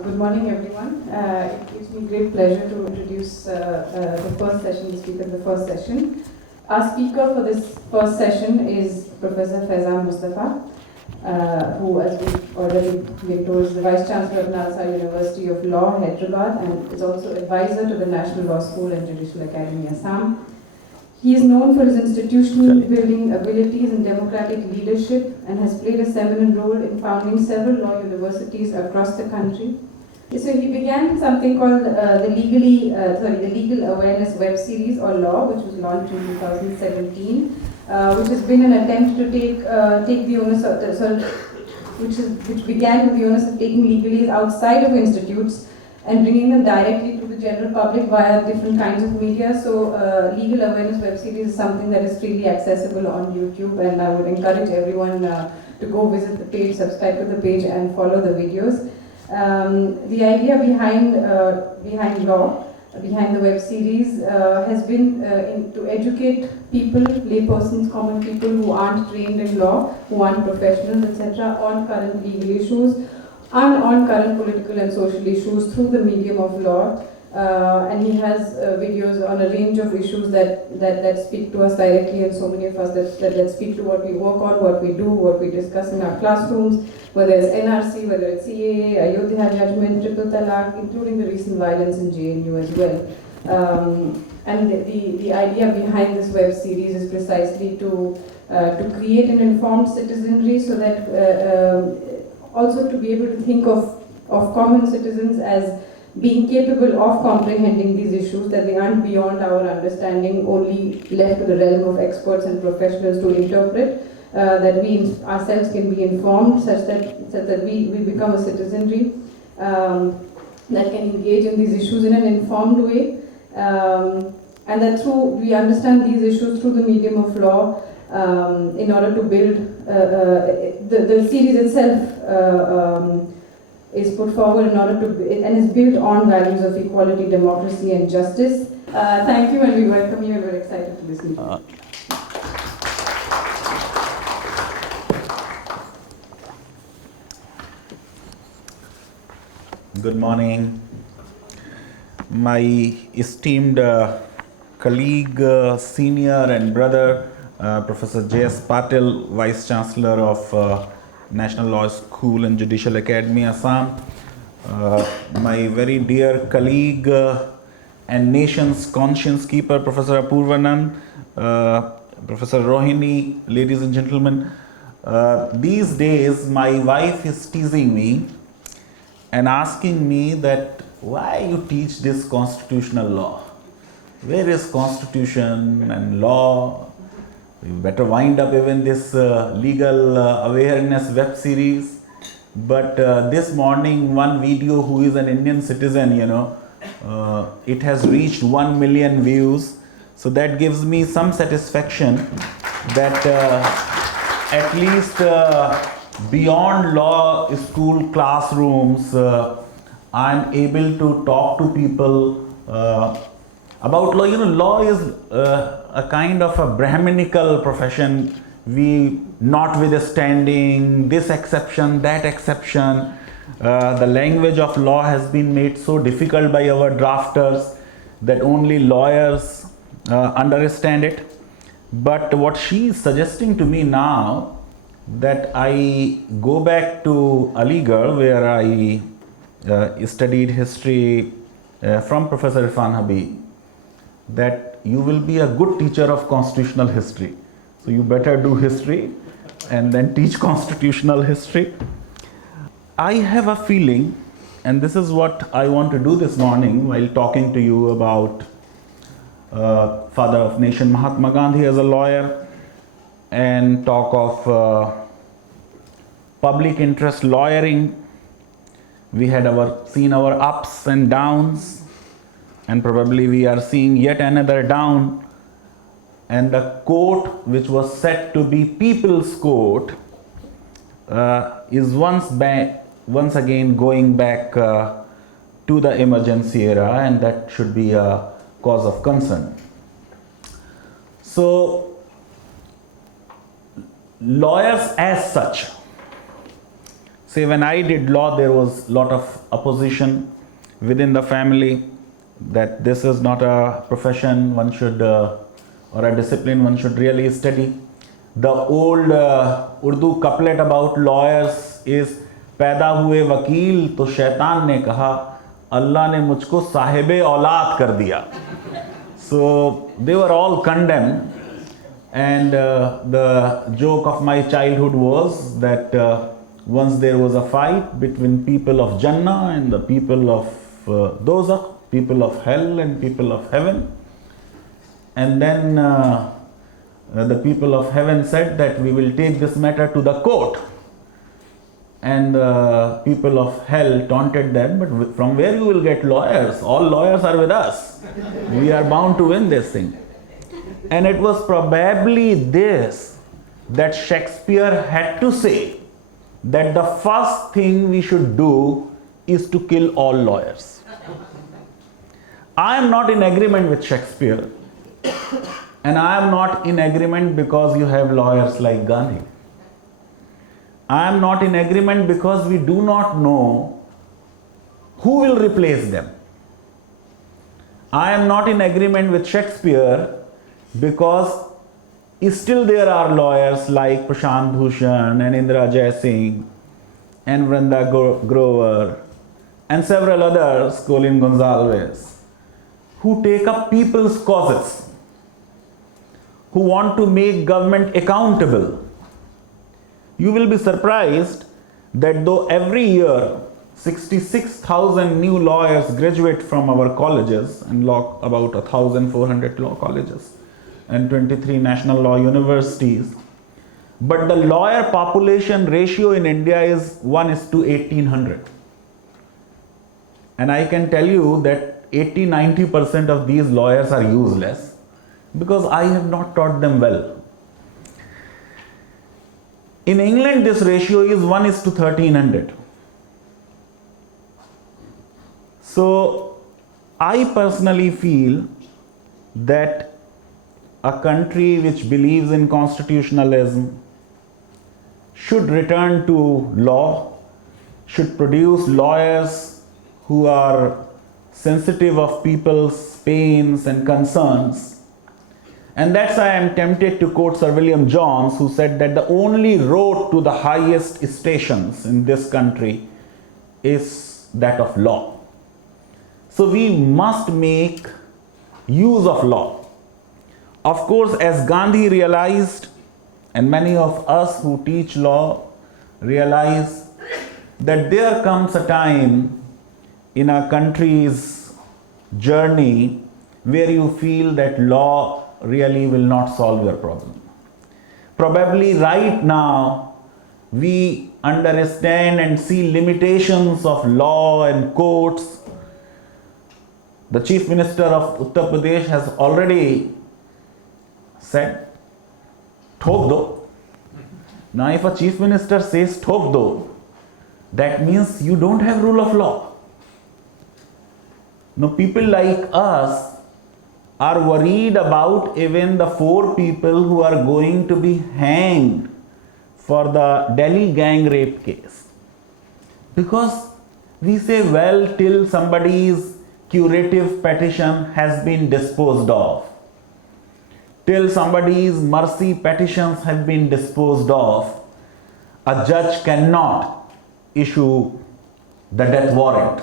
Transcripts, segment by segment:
Good morning, everyone. It gives me great pleasure to introduce the first session, the speaker of the first session. Our speaker for this first session is Professor Faizan Mustafa, who, as we've already been told, is the Vice Chancellor of Nalsa University of Law, Hyderabad, and is also advisor to the National Law School and Judicial Academy, Assam. He is known for his institutional building abilities and democratic leadership and has played a seminal role in founding several law universities across the country. So he began something called the Legal Awareness Web Series or Law, which was launched in 2017, which has been an attempt to take the onus of which began with the onus of taking legalese outside of institutes and bringing them directly to the general public via different kinds of media. So Legal Awareness Web Series is something that is freely accessible on YouTube, and I would encourage everyone to go visit the page, subscribe to the page, and follow the videos. The idea behind the web series has been to educate people, laypersons, common people who aren't trained in law, who aren't professionals, etc., on current legal issues and on current political and social issues through the medium of law. And he has videos on a range of issues that speak to us directly, and so many of us that speak to what we work on, what we do, what we discuss in our classrooms, whether it's NRC, whether it's CAA, Ayodhya judgment, triple talaq, including the recent violence in JNU as well. And the idea behind this web series is precisely to create an informed citizenry, so that also to be able to think of common citizens as being capable of comprehending these issues, that they aren't beyond our understanding, only left to the realm of experts and professionals to interpret, that we ourselves can be informed such that we become a citizenry that can engage in these issues in an informed way, and that we understand these issues through the medium of law, in order to build the series itself is put forward in order to, and is built on values of equality, democracy, and justice. Thank you, and we welcome you, and we're excited to listen to you. Good morning. My esteemed colleague, senior and brother, Professor J.S. Patil, Vice Chancellor of National Law School and Judicial Academy, Assam. My very dear colleague and nation's conscience keeper, Professor Apurvanand, Professor Rohini, ladies and gentlemen. These days, my wife is teasing me and asking me that why you teach this constitutional law? Where is constitution and law? You better wind up even this legal awareness web series. But this morning, one video, who is an Indian citizen, it has reached 1 million views. So that gives me some satisfaction that at least beyond law school classrooms, I'm able to talk to people about law. Law is a kind of a Brahminical profession. We notwithstanding this exception, that exception, the language of law has been made so difficult by our drafters that only lawyers understand it. But what she is suggesting to me now, that I go back to Aligarh, where I studied history from Professor Irfan Habib, that you will be a good teacher of constitutional history. So you better do history and then teach constitutional history. I have a feeling, and this is what I want to do this morning while talking to you about father of nation Mahatma Gandhi as a lawyer, and talk of public interest lawyering. We had seen our ups and downs, and probably we are seeing yet another down. And the court, which was said to be people's court, is once again going back to the emergency era, and that should be a cause of concern. So, lawyers as such Say, when I did law, there was a lot of opposition within the family that this is not a profession one should, or a discipline one should really study. The old Urdu couplet about lawyers is, पैदा हुए वकील तो शैतान ने कहा, अल्लाह ने मुझको साहिबे औलाद कर दिया. So they were all condemned, and the joke of my childhood was that once there was a fight between people of Jannah and the people of Dozakh, people of hell and people of heaven, and then the people of heaven said that we will take this matter to the court, and the people of hell taunted them, but from where you will get lawyers? All lawyers are with us. We are bound to win this thing. And it was probably this that Shakespeare had to say, that the first thing we should do is to kill all lawyers. I am not in agreement with Shakespeare, and I am not in agreement because you have lawyers like Gandhi. I am not in agreement because we do not know who will replace them. I am not in agreement with Shakespeare because still there are lawyers like Prashant Bhushan and Indra Jaisingh and Vrunda Grover and several others, Colin Gonzalez, who take up people's causes, who want to make government accountable. You will be surprised that though every year 66,000 new lawyers graduate from our colleges, and about 1,400 law colleges and 23 national law universities, but the lawyer population ratio in India is 1:1800. And I can tell you that 80-90% of these lawyers are useless because I have not taught them well. In England, this ratio is 1:1300. So, I personally feel that a country which believes in constitutionalism should return to law, should produce lawyers who are sensitive of people's pains and concerns. And that's why I am tempted to quote Sir William Jones, who said that the only road to the highest stations in this country is that of law. So we must make use of law. Of course, as Gandhi realized, and many of us who teach law realize, that there comes a time in a country's journey where you feel that law really will not solve your problem. Probably right now we understand and see limitations of law and courts. The Chief Minister of Uttar Pradesh has already said, "Thok do." Now if a Chief Minister says "Thok do," that means you don't have rule of law. Now people like us are worried about even the 4 people who are going to be hanged for the Delhi gang rape case. Because we say, well, till somebody's curative petition has been disposed of, till somebody's mercy petitions have been disposed of, a judge cannot issue the death warrant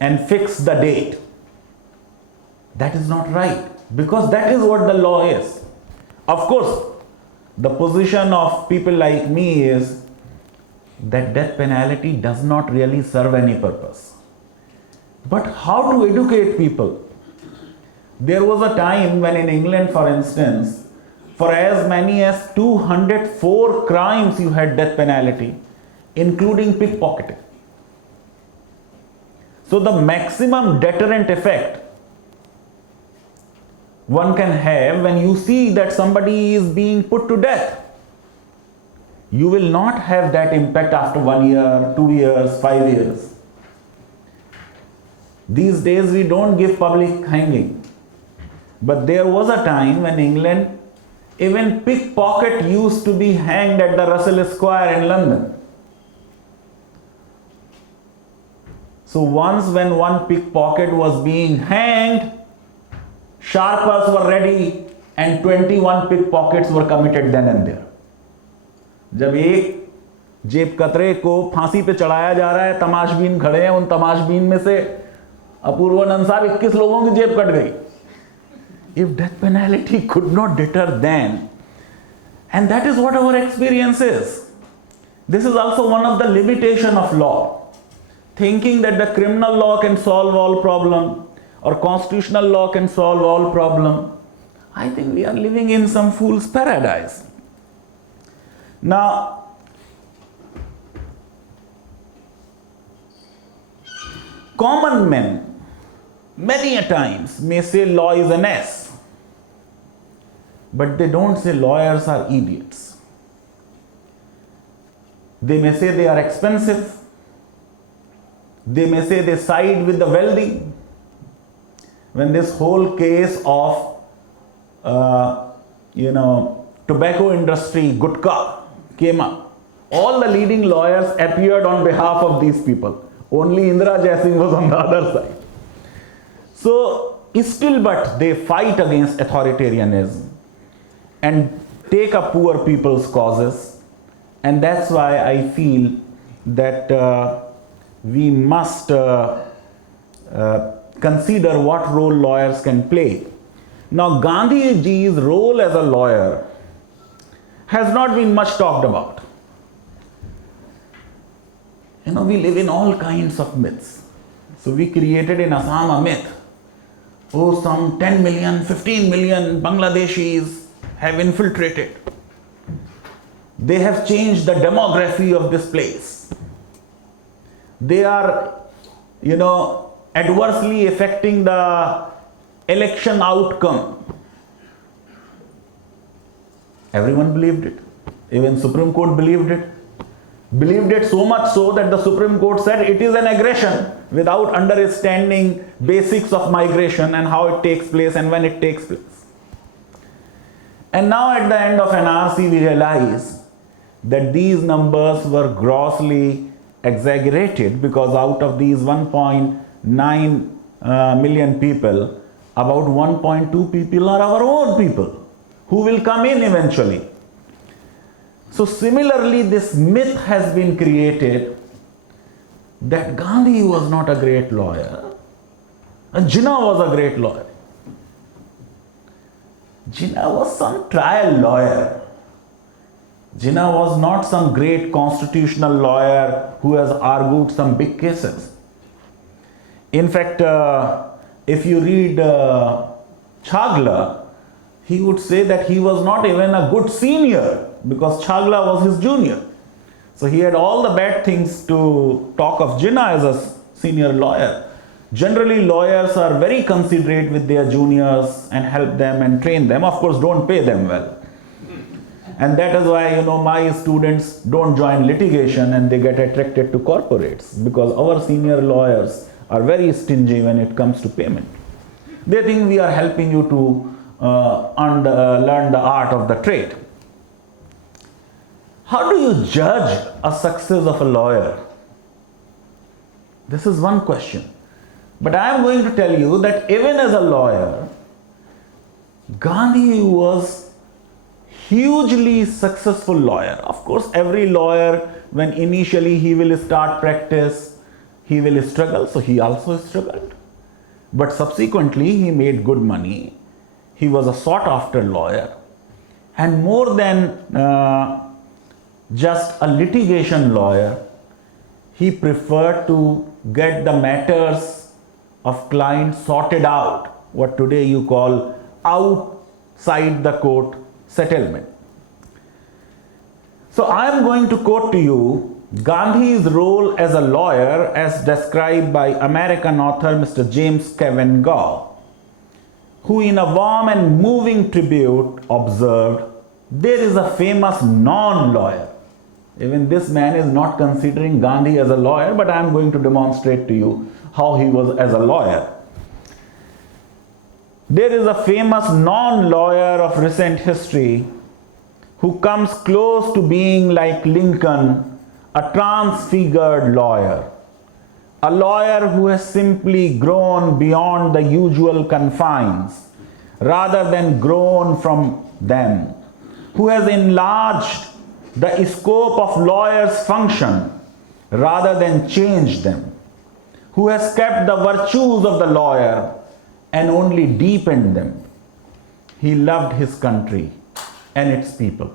and fix the date. That is not right, because that is what the law is. Of course, the position of people like me is that death penalty does not really serve any purpose. But how to educate people? There was a time when in England, for instance, for as many as 204 crimes you had death penalty, including pickpocketing. So the maximum deterrent effect one can have when you see that somebody is being put to death, you will not have that impact after 1 year, 2 years, 5 years. These days we don't give public hanging. But there was a time when England, even pickpocket used to be hanged at the Russell Square in London. So once when one pickpocket was being hanged, sharpers were ready and 21 pickpockets were committed then and there. जब एक जेब कतरे को फांसी पे चढ़ाया जा रहा है, तमाशबीन खड़े हैं, उन तमाशबीन में से अपूर्वानंद साहब 21 लोगों की जेब कट गई. If death penalty could not deter then, and that is what our experience is. This is also one of the limitation of law. Thinking that the criminal law can solve all problem or constitutional law can solve all problem. I think we are living in some fool's paradise. Now, common men many a times may say law is an S, but they don't say lawyers are idiots. They may say they are expensive. They may say they side with the wealthy. When this whole case of tobacco industry, gutka, came up, all the leading lawyers appeared on behalf of these people. Only Indira Jaising was on the other side. So, still but they fight against authoritarianism and take up poor people's causes, and that's why I feel that we must consider what role lawyers can play. Now, Gandhiji's role as a lawyer has not been much talked about. We live in all kinds of myths. So we created in Assam a myth. Oh, some 10 million, 15 million Bangladeshis have infiltrated. They have changed the demography of this place. They are, adversely affecting the election outcome. Everyone believed it. Even Supreme Court believed it. Believed it so much so that the Supreme Court said it is an aggression without understanding basics of migration and how it takes place and when it takes place. And now at the end of NRC we realize that these numbers were grossly exaggerated, because out of these 1.9 million people, about 1.2 people are our own people who will come in eventually. So similarly, this myth has been created that Gandhi was not a great lawyer and Jinnah was a great lawyer. Jinnah was some trial lawyer. Jinnah was not some great constitutional lawyer who has argued some big cases. In fact, if you read Chagla, he would say that he was not even a good senior because Chagla was his junior. So he had all the bad things to talk of Jinnah as a senior lawyer. Generally, lawyers are very considerate with their juniors and help them and train them. Of course, don't pay them well. And that is why, my students don't join litigation and they get attracted to corporates, because our senior lawyers are very stingy when it comes to payment. They think we are helping you to learn the art of the trade. How do you judge a success of a lawyer? This is one question. But I am going to tell you that even as a lawyer, Gandhi was hugely successful lawyer. Of course, every lawyer, when initially he will start practice, he will struggle. So he also struggled. But subsequently, he made good money. He was a sought after lawyer. And more than just a litigation lawyer, he preferred to get the matters of clients sorted out, what today you call outside the court settlement. So I am going to quote to you Gandhi's role as a lawyer as described by American author Mr. James Cavenagh, who in a warm and moving tribute observed, "There is a famous non-lawyer." Even this man is not considering Gandhi as a lawyer, but I am going to demonstrate to you how he was as a lawyer. "There is a famous non-lawyer of recent history who comes close to being like Lincoln, a transfigured lawyer. a lawyer who has simply grown beyond the usual confines rather than grown from them, who has enlarged the scope of lawyers' function rather than changed them, who has kept the virtues of the lawyer and only deepened them. He loved his country and its people.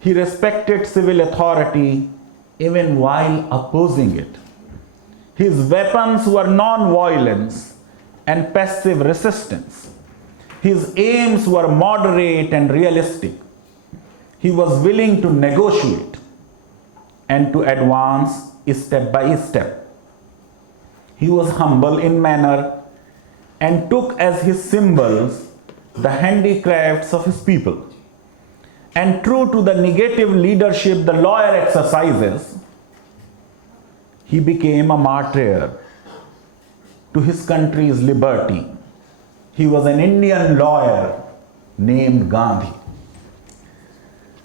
He respected civil authority even while opposing it. His weapons were non-violence and passive resistance. His aims were moderate and realistic. He was willing to negotiate and to advance step by step. He was humble in manner and took as his symbols the handicrafts of his people. And true to the negative leadership the lawyer exercises, he became a martyr to his country's liberty. He was an Indian lawyer named Gandhi.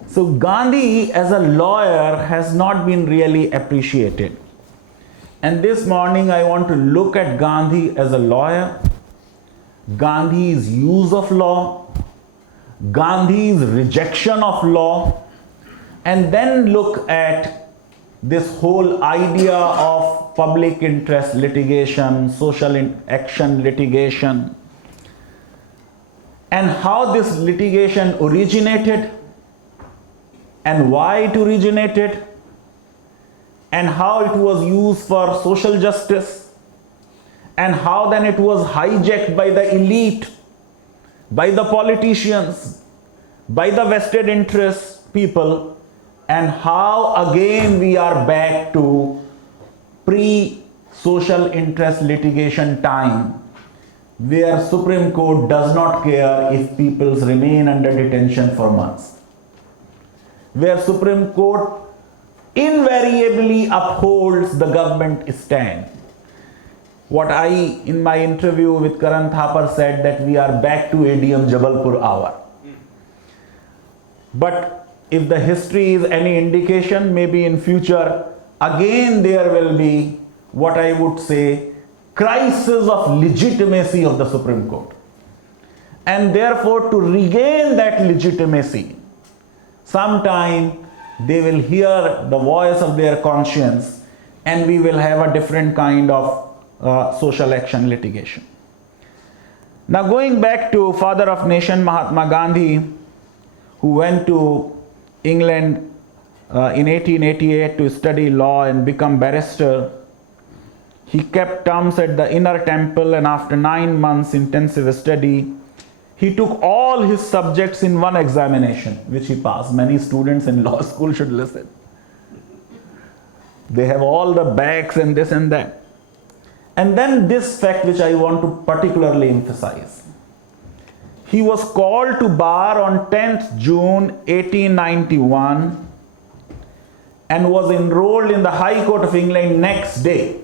So Gandhi as a lawyer has not been really appreciated. And this morning I want to look at Gandhi as a lawyer, Gandhi's use of law, Gandhi's rejection of law, and then look at this whole idea of public interest litigation, social action litigation, and how this litigation originated, and why it originated, and how it was used for social justice, and how then it was hijacked by the elite, by the politicians, by the vested interest people, and how again we are back to pre-social interest litigation time, where Supreme Court does not care if people remain under detention for months, where Supreme Court invariably upholds the government stand. What I, in my interview with Karan Thapar, said that we are back to ADM Jabalpur hour. But if the history is any indication, maybe in future, again there will be what I would say, crisis of legitimacy of the Supreme Court. And therefore to regain that legitimacy, sometime they will hear the voice of their conscience and we will have a different kind of social action litigation. Now going back to father of nation Mahatma Gandhi, who went to England in 1888 to study law and become barrister. He kept terms at the Inner Temple, and after 9 months intensive study, he took all his subjects in one examination, which he passed. Many students in law school should listen. They have all the backs and this and that. And then this fact which I want to particularly emphasize. He was called to bar on 10th June 1891 and was enrolled in the High Court of England next day.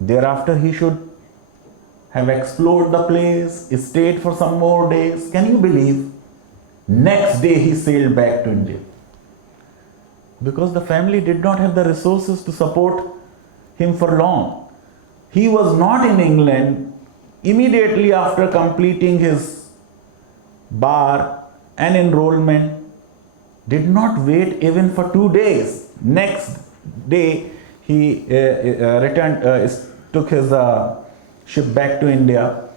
Thereafter he should have explored the place, stayed for some more days. Can you believe? Next day he sailed back to India. Because the family did not have the resources to support him for long. He was not in England immediately after completing his bar and enrollment, did not wait even for 2 days. Next day he took his ship back to India,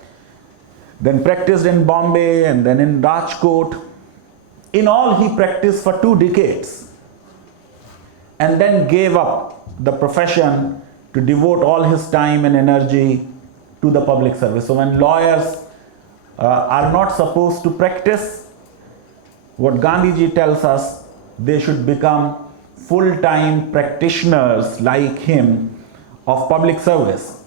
then practiced in Bombay and then in Rajkot. In all he practiced for 2 decades and then gave up the profession to devote all his time and energy to the public service. So when lawyers are not supposed to practice, what Gandhiji tells us, they should become full-time practitioners like him of public service.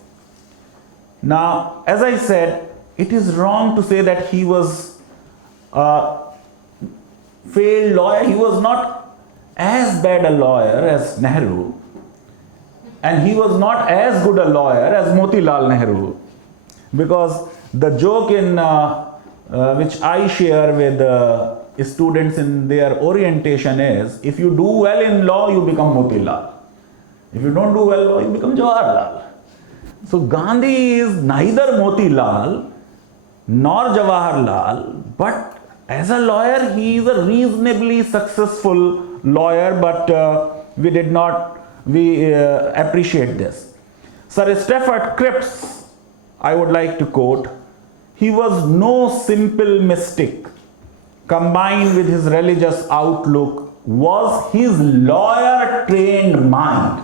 Now, as I said, it is wrong to say that he was a failed lawyer. He was not as bad a lawyer as Nehru, and he was not as good a lawyer as Motilal Nehru. Because the joke in which I share with students in their orientation is, if you do well in law, you become Motilal. If you don't do well law, you become Jawaharlal. So Gandhi is neither Motilal nor Jawaharlal, but as a lawyer, he is a reasonably successful lawyer, but we appreciate this. Sir Stafford Cripps, I would like to quote, he was no simple mystic. Combined with his religious outlook was his lawyer-trained mind.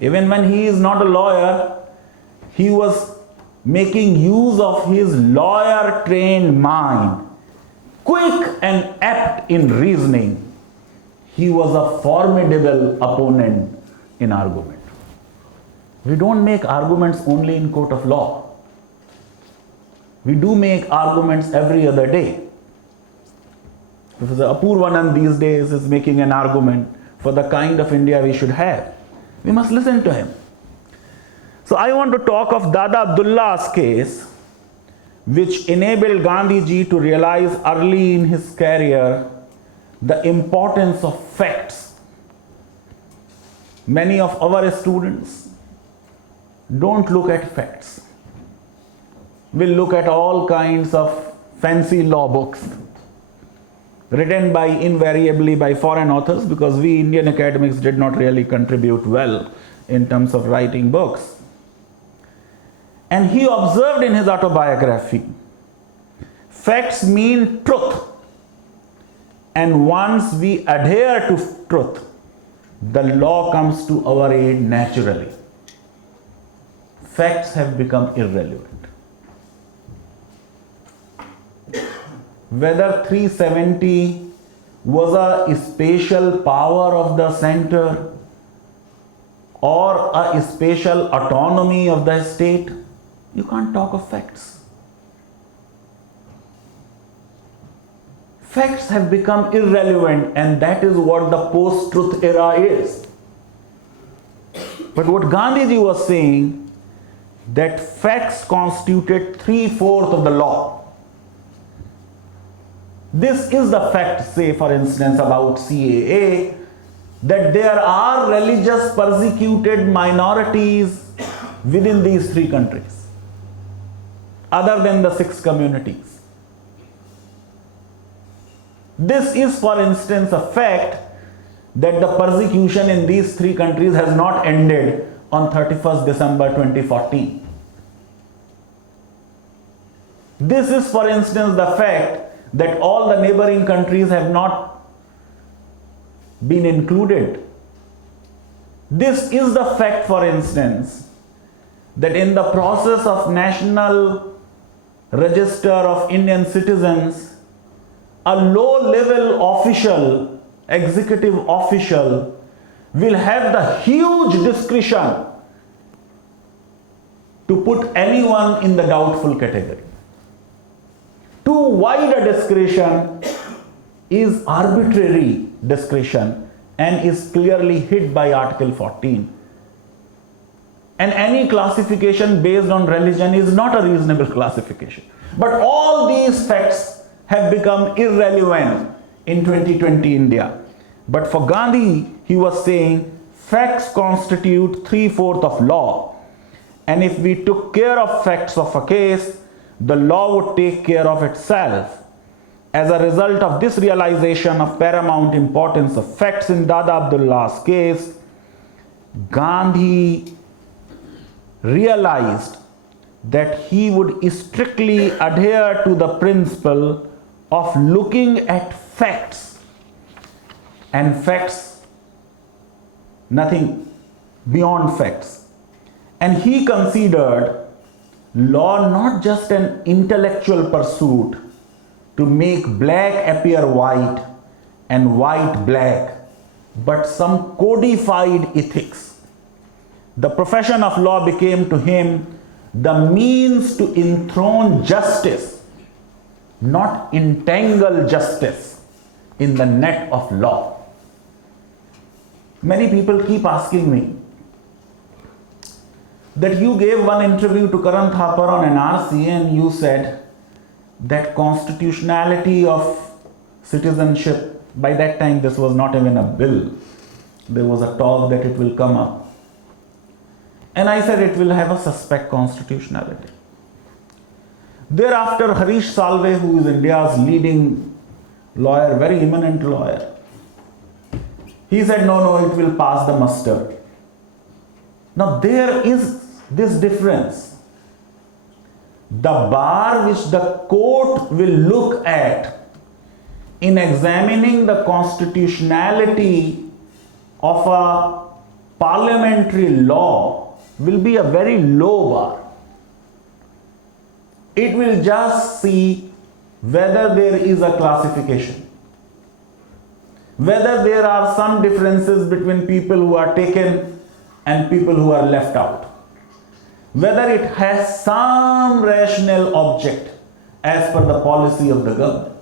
Even when he is not a lawyer, he was making use of his lawyer-trained mind. Quick and apt in reasoning, he was a formidable opponent in argument. We don't make arguments only in court of law. We do make arguments every other day. Professor Apurvanand these days is making an argument for the kind of India we should have. We must listen to him. So I want to talk of Dada Abdullah's case, which enabled Gandhiji to realize early in his career the importance of facts. Many of our students don't look at facts. Will look at all kinds of fancy law books written invariably by foreign authors, because we Indian academics did not really contribute well in terms of writing books. And he observed in his autobiography, facts mean truth. And once we adhere to truth, the law comes to our aid naturally. Facts have become irrelevant. Whether 370 was a spatial power of the center or a spatial autonomy of the state, you can't talk of facts. Facts have become irrelevant, and that is what the post-truth era is. But what Gandhiji was saying, that facts constituted 3/4 of the law. This is the fact, say for instance about CAA, that there are religious persecuted minorities within these 3 countries, other than the 6 communities. This is for instance a fact that the persecution in these 3 countries has not ended on 31st December 2014. This is for instance the fact that all the neighboring countries have not been included. This is the fact, for instance, that in the process of National Register of Indian Citizens, a low-level official, executive official, will have the huge discretion to put anyone in the doubtful category. Too wide a discretion is arbitrary discretion and is clearly hid by Article 14. And any classification based on religion is not a reasonable classification. But all these facts have become irrelevant in 2020 India. But for Gandhi, he was saying facts constitute 3/4 of law. And if we took care of facts of a case, the law would take care of itself. As a result of this realization of paramount importance of facts in Dada Abdullah's case, Gandhi realized that he would strictly adhere to the principle of looking at facts, and facts, nothing beyond facts. And he considered law not just an intellectual pursuit to make black appear white and white black, but some codified ethics. The profession of law became to him the means to enthrone justice, not entangle justice in the net of law. Many people keep asking me that you gave one interview to Karan Thapar on NRC and you said that constitutionality of citizenship, by that time this was not even a bill, there was a talk that it will come up. And I said it will have a suspect constitutionality. Thereafter, Harish Salve, who is India's leading lawyer, very eminent lawyer, he said, no, it will pass the muster. Now, there is this difference. The bar which the court will look at in examining the constitutionality of a parliamentary law will be a very low bar. It will just see whether there is a classification, whether there are some differences between people who are taken and people who are left out, whether it has some rational object as per the policy of the government.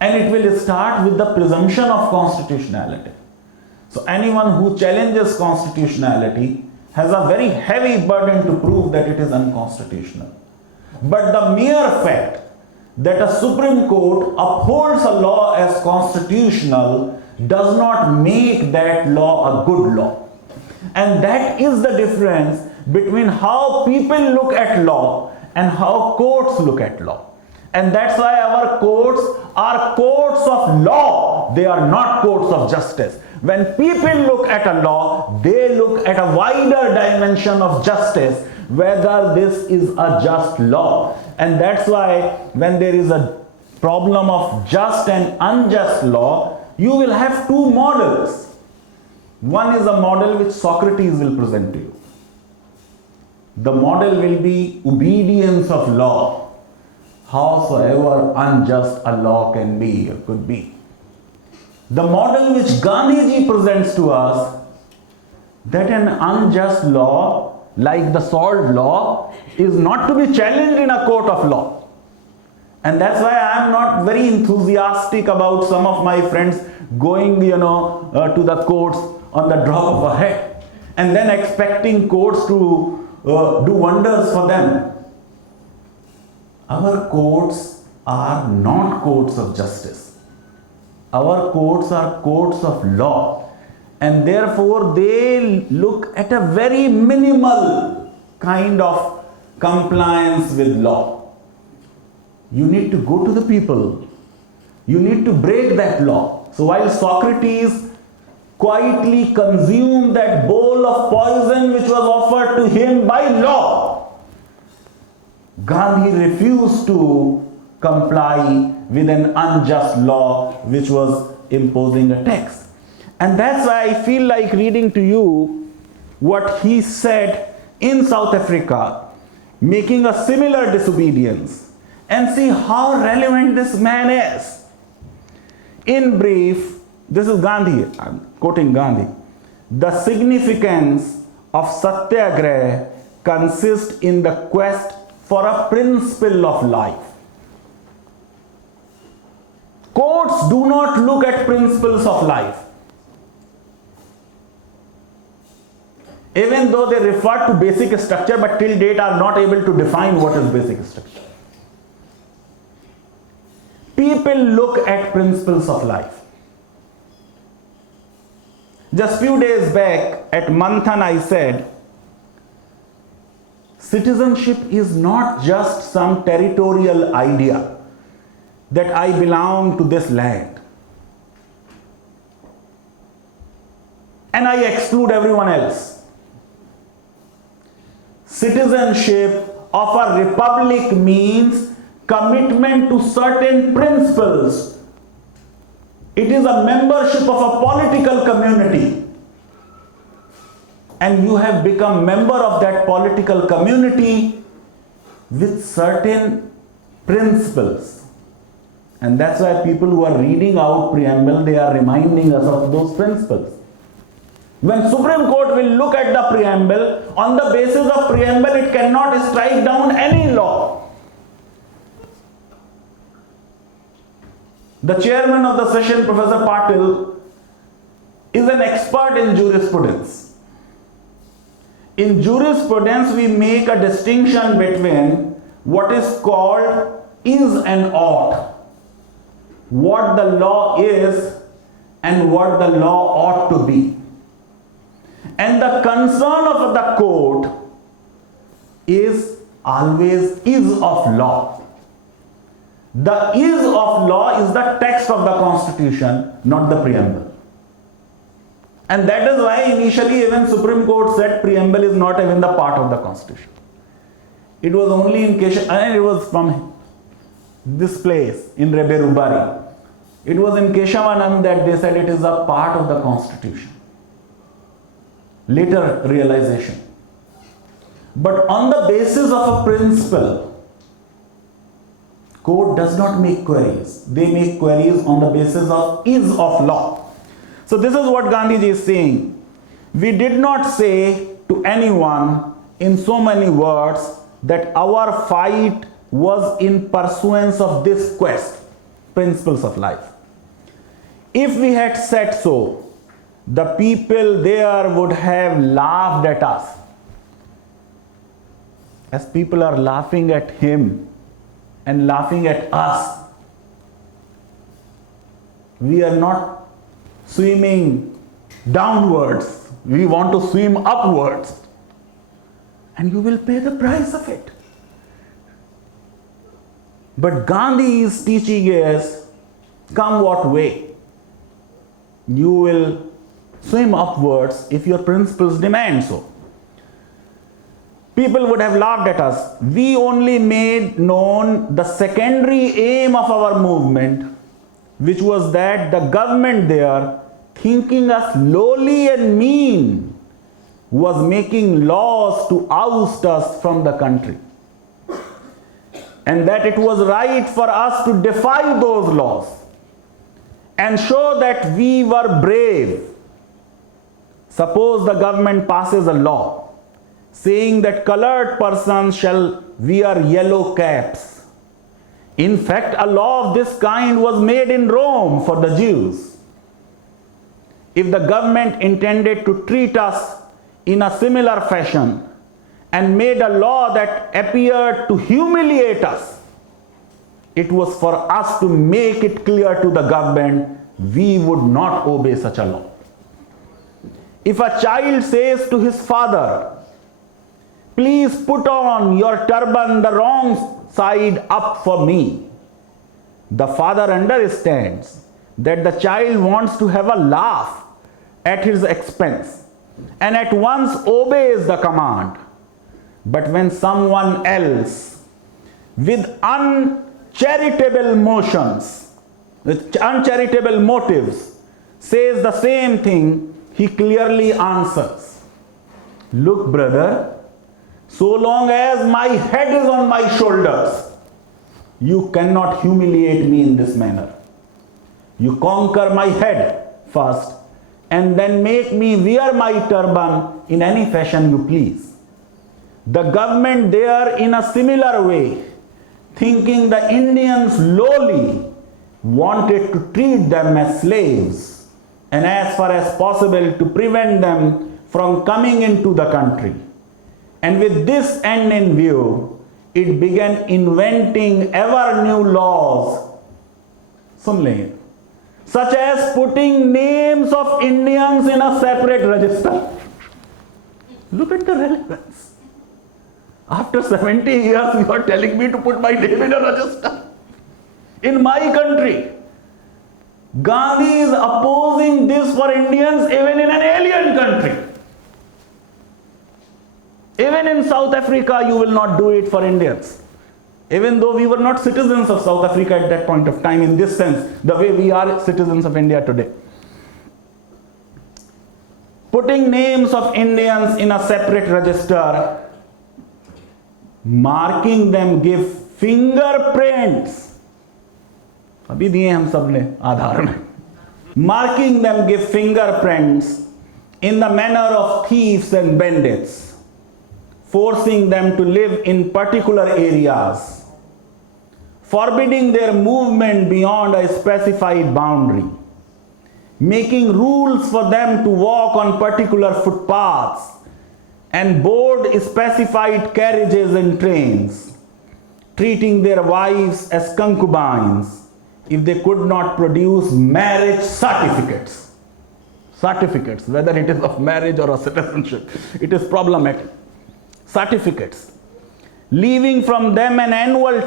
And it will start with the presumption of constitutionality. So anyone who challenges constitutionality has a very heavy burden to prove that it is unconstitutional. But the mere fact that a Supreme Court upholds a law as constitutional does not make that law a good law. And that is the difference between how people look at law and how courts look at law. And that's why our courts are courts of law. They are not courts of justice. When people look at a law, they look at a wider dimension of justice, whether this is a just law. And that's why when there is a problem of just and unjust law, you will have two models. One is a model which Socrates will present to you. The model will be obedience of law, howsoever unjust a law can be or could be. The model which Gandhiji presents to us, that an unjust law, like the salt law, is not to be challenged in a court of law. And that's why I am not very enthusiastic about some of my friends going, to the courts on the drop of a hat and then expecting courts to do wonders for them. Our courts are not courts of justice. Our courts are courts of law, and therefore they look at a very minimal kind of compliance with law. You need to go to the people. You need to break that law. So while Socrates quietly consumed that bowl of poison which was offered to him by law, Gandhi refused to comply with an unjust law which was imposing a tax. And that's why I feel like reading to you what he said in South Africa, making a similar disobedience, and see how relevant this man is. In brief, this is Gandhi, I'm quoting Gandhi. The significance of Satyagraha consists in the quest for a principle of life. Courts do not look at principles of life. Even though they refer to basic structure, but till date are not able to define what is basic structure. People look at principles of life. Just few days back at Manthan I said, citizenship is not just some territorial idea that I belong to this land and I exclude everyone else. Citizenship of a republic means commitment to certain principles. It is a membership of a political community, and you have become member of that political community with certain principles. And that's why people who are reading out preamble, they are reminding us of those principles. When Supreme Court will look at the preamble, on the basis of preamble, it cannot strike down any law. The chairman of the session, Professor Patil, is an expert in jurisprudence. In jurisprudence, we make a distinction between what is called is and ought. What the law is and what the law ought to be. And the concern of the court is always is of law. The is of law is the text of the Constitution, not the preamble. And that is why initially even Supreme Court said preamble is not even the part of the Constitution. It was only in Keshav, and it was from this place in Reberubari. It was in Keshavanand that they said it is a part of the Constitution. Later realization. But on the basis of a principle, court does not make queries. They make queries on the basis of is of law. So this is what Gandhiji is saying. We did not say to anyone in so many words that our fight was in pursuance of this quest, principles of life. If we had said so, the people there would have laughed at us. As people are laughing at him and laughing at us, we are not swimming downwards. We want to swim upwards. And you will pay the price of it. But Gandhi's teaching is, come what way, you will swim upwards if your principles demand so. People would have laughed at us. We only made known the secondary aim of our movement, which was that the government there, thinking us lowly and mean, was making laws to oust us from the country. And that it was right for us to defy those laws and show that we were brave. Suppose the government passes a law saying that colored persons shall wear yellow caps. In fact, a law of this kind was made in Rome for the Jews. If the government intended to treat us in a similar fashion and made a law that appeared to humiliate us, it was for us to make it clear to the government we would not obey such a law. If a child says to his father, please put on your turban the wrong side up for me, the father understands that the child wants to have a laugh at his expense and at once obeys the command. But when someone else with uncharitable motives says the same thing, he clearly answers, look brother, so long as my head is on my shoulders, you cannot humiliate me in this manner. You conquer my head first and then make me wear my turban in any fashion you please. The government there in a similar way, thinking the Indians lowly, wanted to treat them as slaves and as far as possible to prevent them from coming into the country. And with this end in view, it began inventing ever new laws, such as putting names of Indians in a separate register. Look at the relevance. After 70 years, you are telling me to put my name in a register. In my country, Gandhi is opposing this for Indians even in an alien country. Even in South Africa, you will not do it for Indians. Even though we were not citizens of South Africa at that point of time, in this sense, the way we are citizens of India today. Putting names of Indians in a separate register, marking them, give fingerprints. अभी दिए हम सब ने आधार में. Marking them, give fingerprints in the manner of thieves and bandits, forcing them to live in particular areas, forbidding their movement beyond a specified boundary, making rules for them to walk on particular footpaths and board specified carriages and trains, treating their wives as concubines, if they could not produce marriage certificates. Certificates, whether it is of marriage or of citizenship, it is problematic. Certificates. Leaving from them an annual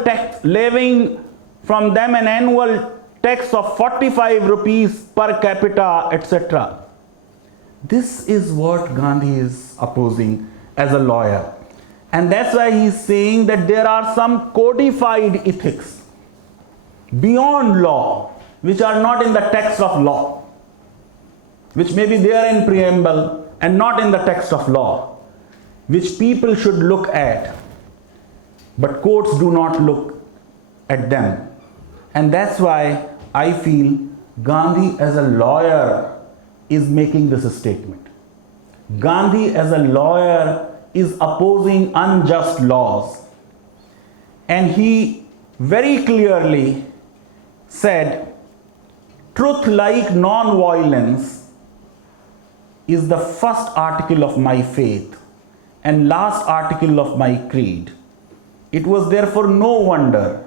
tax of 45 rupees per capita, etc. This is what Gandhi is opposing as a lawyer. And that's why he is saying that there are some codified ethics beyond law, which are not in the text of law, which may be there in preamble and not in the text of law, which people should look at, but courts do not look at them. And that's why I feel Gandhi as a lawyer is making this statement. Gandhi as a lawyer is opposing unjust laws. And he very clearly said, truth like non-violence is the first article of my faith and last article of my creed. It was therefore no wonder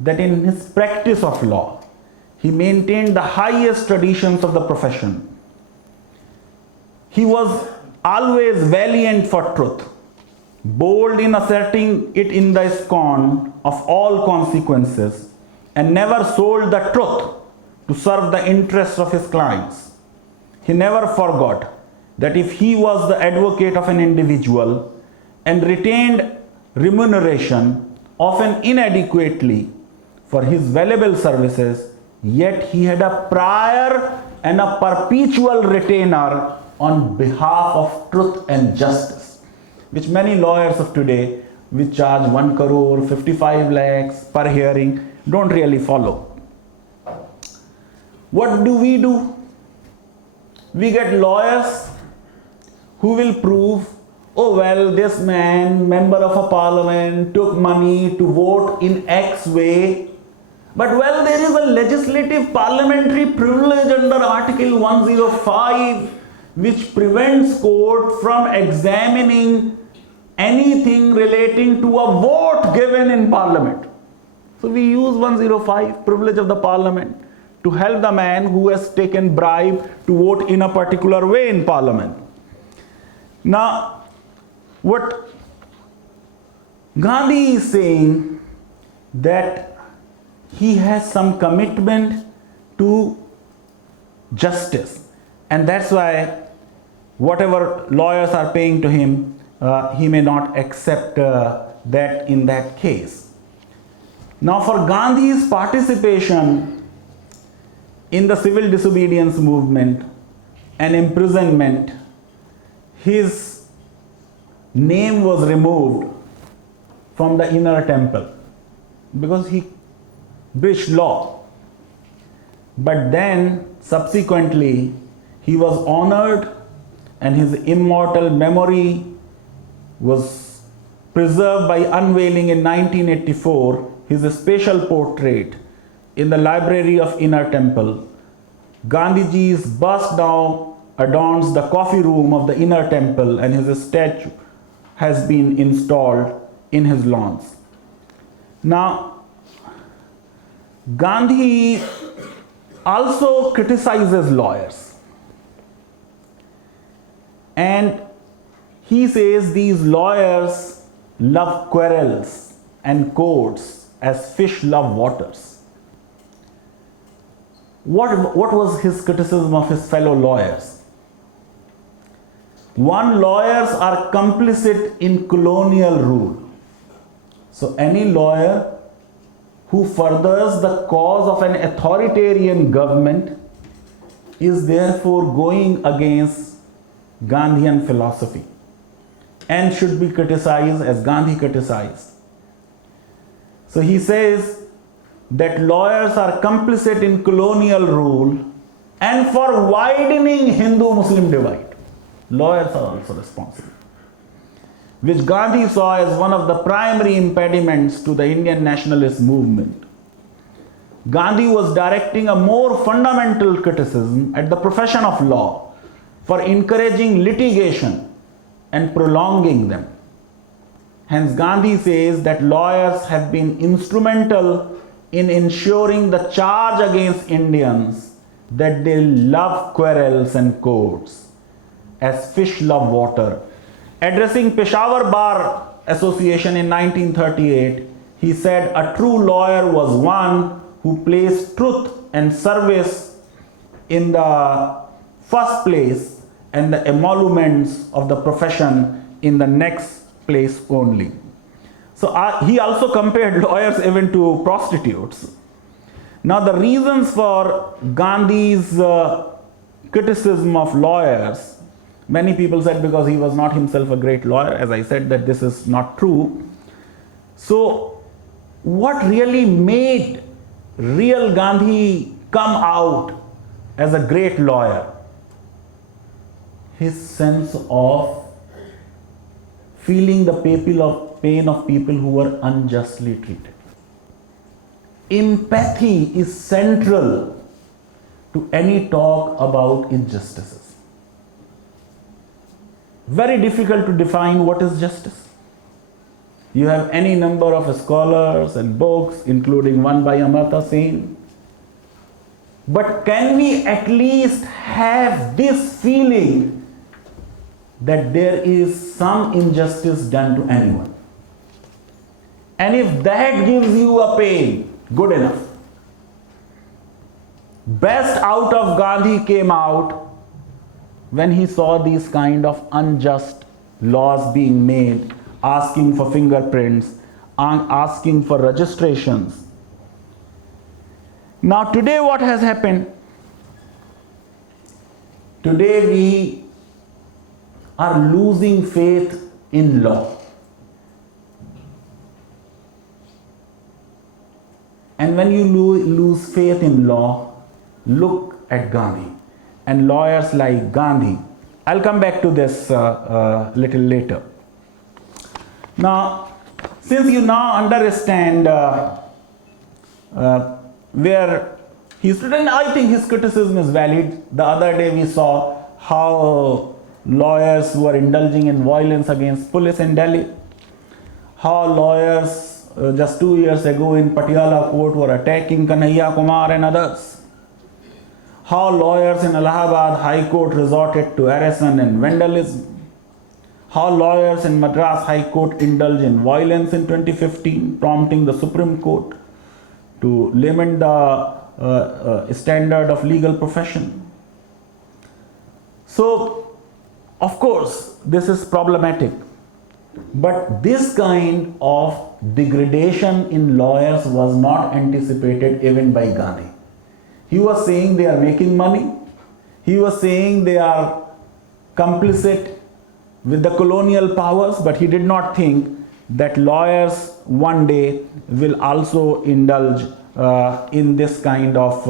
that in his practice of law, he maintained the highest traditions of the profession. He was always valiant for truth, bold in asserting it in the scorn of all consequences, and never sold the truth to serve the interests of his clients. He never forgot that if he was the advocate of an individual and retained remuneration, often inadequately, for his valuable services, yet he had a prior and a perpetual retainer on behalf of truth and justice, which many lawyers of today, which charge 1 crore, 55 lakhs per hearing, don't really follow. What do? We get lawyers who will prove, oh well, this man, member of a parliament, took money to vote in X way. But well, there is a legislative parliamentary privilege under Article 105 which prevents court from examining anything relating to a vote given in parliament. So we use 105, privilege of the parliament, to help the man who has taken bribe to vote in a particular way in parliament. Now, what Gandhi is saying, that he has some commitment to justice, and that's why whatever lawyers are paying to him, he may not accept that in that case. Now, for Gandhi's participation in the civil disobedience movement and imprisonment, his name was removed from the inner temple because he breached law. But then subsequently he was honored and his immortal memory was preserved by unveiling in 1984 his special portrait in the library of Inner Temple. Gandhiji's bust now adorns the coffee room of the Inner Temple, and his statue has been installed in his lawns. Now, Gandhi also criticizes lawyers, and he says these lawyers love quarrels and courts as fish love waters. What was his criticism of his fellow lawyers? One, lawyers are complicit in colonial rule. So any lawyer who furthers the cause of an authoritarian government is therefore going against Gandhian philosophy and should be criticized as Gandhi criticized. So he says that lawyers are complicit in colonial rule and for widening Hindu-Muslim divide. Lawyers are also responsible, which Gandhi saw as one of the primary impediments to the Indian nationalist movement. Gandhi was directing a more fundamental criticism at the profession of law for encouraging litigation and prolonging them. Hence, Gandhi says that lawyers have been instrumental in ensuring the charge against Indians that they love quarrels and courts as fish love water. Addressing Peshawar Bar Association in 1938, he said, "A true lawyer was one who placed truth and service in the first place and the emoluments of the profession in the next place only." So he also compared lawyers even to prostitutes. Now the reasons for Gandhi's criticism of lawyers, many people said because he was not himself a great lawyer. As I said, that this is not true. So what really made real Gandhi come out as a great lawyer? His sense of feeling the pain of people who were unjustly treated. Empathy is central to any talk about injustices. Very difficult to define what is justice. You have any number of scholars and books, including one by Amartya Sen. But can we at least have this feeling that there is some injustice done to anyone? And if that gives you a pain, good enough. Best out of Gandhi came out when he saw these kind of unjust laws being made, asking for fingerprints, asking for registrations. Now today what has happened? Today we are losing faith in law. And when you lose faith in law, look at Gandhi and lawyers like Gandhi. I'll come back to this little later. Now, since you now understand where he stood, and I think his criticism is valid. The other day we saw how lawyers were indulging in violence against police in Delhi, how lawyers just 2 years ago in Patiala court were attacking Kanhaiya Kumar and others, how lawyers in Allahabad High Court resorted to arson and vandalism, how lawyers in Madras High Court indulged in violence in 2015, prompting the Supreme Court to limit the standard of legal profession. So, of course, this is problematic. But this kind of degradation in lawyers was not anticipated even by Gandhi. He was saying they are making money. He was saying they are complicit with the colonial powers, but he did not think that lawyers one day will also indulge in this kind of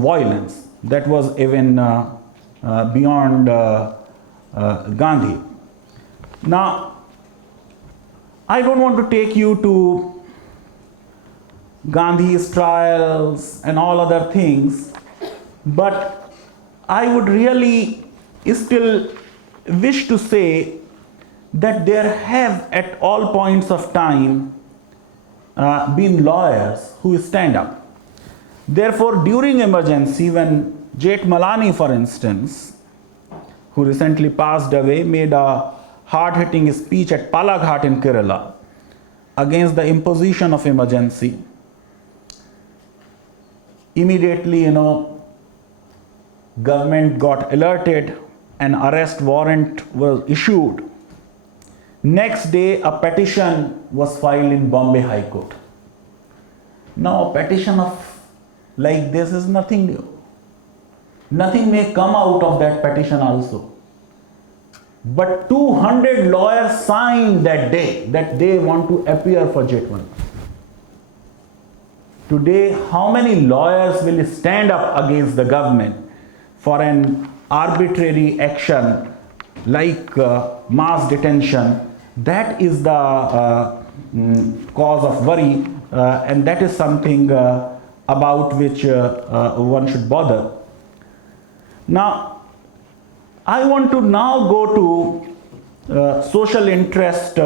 violence. That was even beyond Gandhi. Now, I don't want to take you to Gandhi's trials and all other things, but I would really still wish to say that there have at all points of time been lawyers who stand up. Therefore, during emergency, when Jethmalani, for instance, who recently passed away, made a hard-hitting speech at Palaghat in Kerala against the imposition of emergency, immediately, government got alerted, an arrest warrant was issued. Next day, a petition was filed in Bombay High Court. Now, a petition of like this is nothing new. Nothing may come out of that petition also. But 200 lawyers signed that day that they want to appear for Jethmalani. Today, how many lawyers will stand up against the government for an arbitrary action like mass detention? That is the cause of worry, and that is something about which one should bother. Now, I want to now go to social interest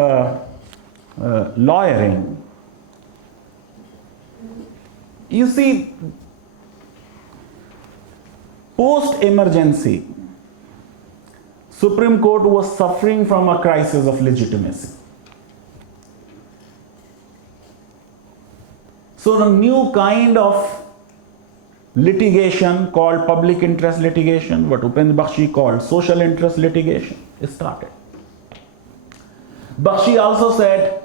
lawyering. You see, post-emergency, Supreme Court was suffering from a crisis of legitimacy. So a new kind of litigation called public interest litigation, what Upendra Bakshi called social interest litigation, started. Bakshi also said,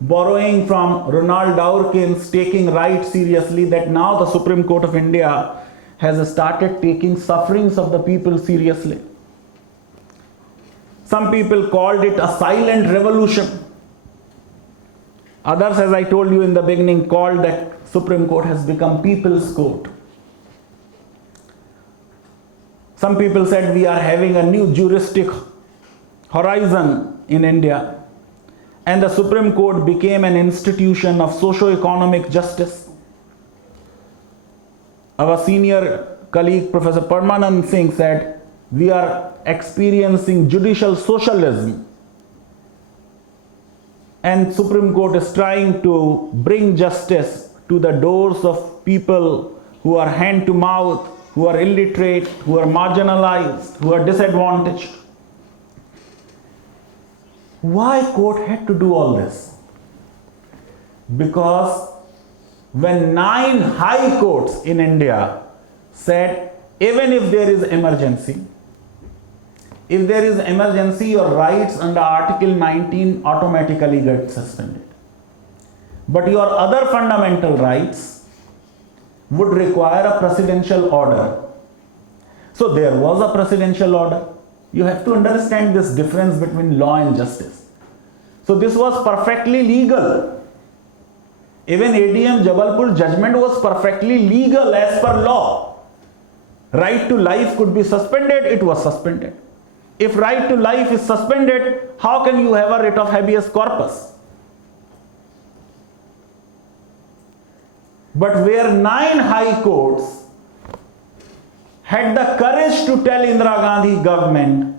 borrowing from Ronald Dworkin's Taking Right Seriously, that now the Supreme Court of India has started taking sufferings of the people seriously. Some people called it a silent revolution. Others, as I told you in the beginning, called that Supreme Court has become people's court. Some people said we are having a new juristic horizon in India, and the Supreme Court became an institution of socio-economic justice. Our senior colleague, Professor Parmanand Singh, said we are experiencing judicial socialism, and Supreme Court is trying to bring justice to the doors of people who are hand to mouth, who are illiterate, who are marginalized, who are disadvantaged. Why court had to do all this? Because when 9 high courts in India said, even if there is emergency, your rights under Article 19 automatically get suspended. But your other fundamental rights would require a presidential order. So there was a presidential order. You have to understand this difference between law and justice. So this was perfectly legal. Even ADM Jabalpur judgment was perfectly legal as per law. Right to life could be suspended, it was suspended. If right to life is suspended, how can you have a writ of habeas corpus? But where 9 high courts had the courage to tell Indira Gandhi government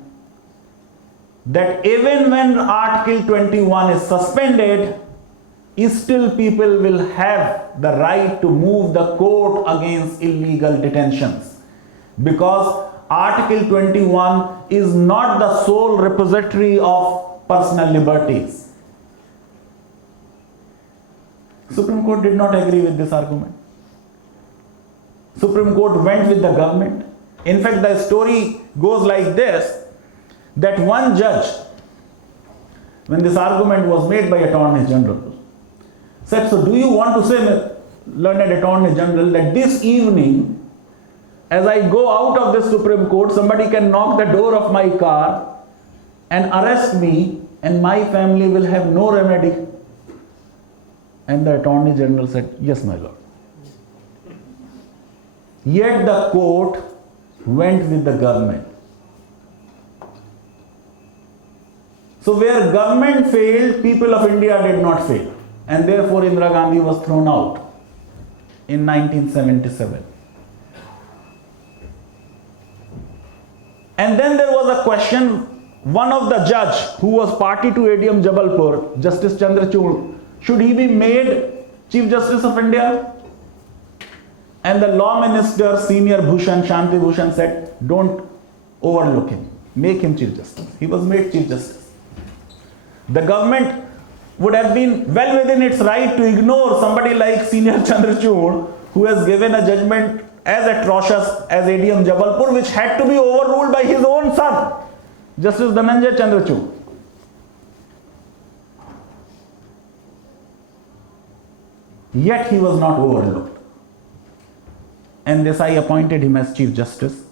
that even when Article 21 is suspended, still people will have the right to move the court against illegal detentions. Because Article 21 is not the sole repository of personal liberties. Supreme Court did not agree with this argument. Supreme Court went with the government. In fact, the story goes like this, that one judge, when this argument was made by Attorney General, said, so do you want to say, learned Attorney General, that this evening, as I go out of this Supreme Court, somebody can knock the door of my car and arrest me, and my family will have no remedy? And the Attorney General said, yes, my lord. Yet the court went with the government. So where government failed, people of India did not fail. And therefore Indira Gandhi was thrown out in 1977. And then there was a question, one of the judge who was party to ADM Jabalpur, Justice Chandrachud, should he be made Chief Justice of India? And the law minister, Senior Bhushan, Shanti Bhushan, said, don't overlook him, make him Chief Justice. He was made Chief Justice. The government would have been well within its right to ignore somebody like Senior Chandrachud, who has given a judgment as atrocious as ADM Jabalpur, which had to be overruled by his own son, Justice Dhananjay Chandrachud. Yet he was not overlooked. And Desai appointed him as Chief Justice.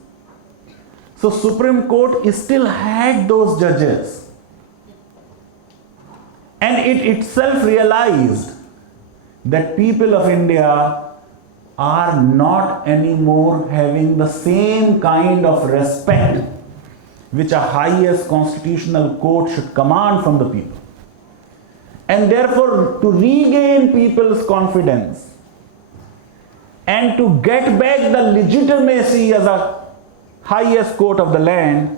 So Supreme Court still had those judges. And it itself realized that people of India are not anymore having the same kind of respect which a highest constitutional court should command from the people. And therefore, to regain people's confidence and to get back the legitimacy as a highest court of the land,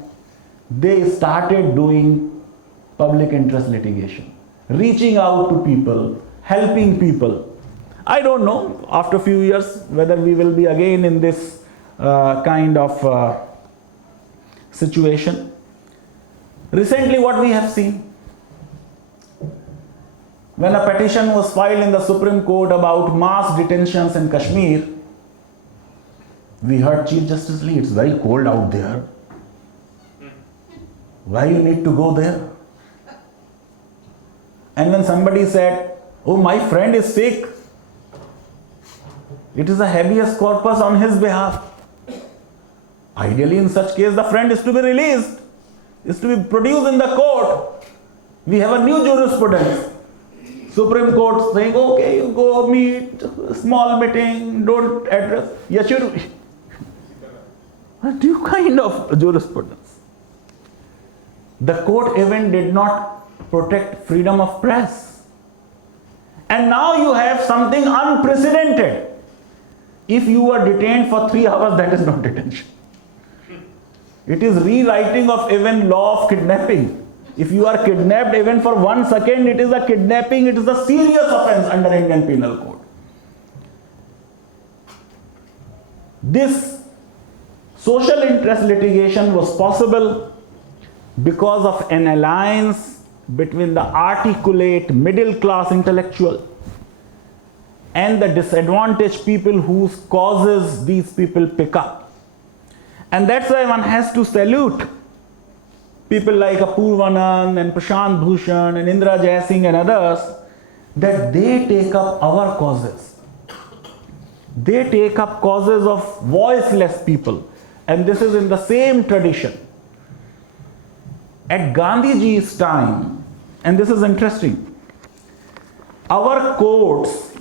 they started doing public interest litigation, reaching out to people, helping people. I don't know after a few years whether we will be again in this kind of situation. Recently, what we have seen, when a petition was filed in the Supreme Court about mass detentions in Kashmir, we heard Chief Justice Lee, it's very cold out there. Why you need to go there? And when somebody said, oh, my friend is sick, it is a habeas corpus on his behalf. Ideally, in such case, the friend is to be released, is to be produced in the court. We have a new jurisprudence. Supreme Court saying, okay, you go meet, small meeting, don't address. Yashuru. What new kind of jurisprudence? The court even did not protect freedom of press. And now you have something unprecedented. If you are detained for 3 hours, that is not detention. It is rewriting of even law of kidnapping. If you are kidnapped even for 1 second, it is a kidnapping, it is a serious offense under Indian Penal Code. This social interest litigation was possible because of an alliance between the articulate middle class intellectual and the disadvantaged people whose causes these people pick up. And that's why one has to salute people like Apurvanand and Prashant Bhushan and Indra Jaisingh and others, that they take up our causes. They take up causes of voiceless people. And this is in the same tradition. At Gandhiji's time, and this is interesting, our courts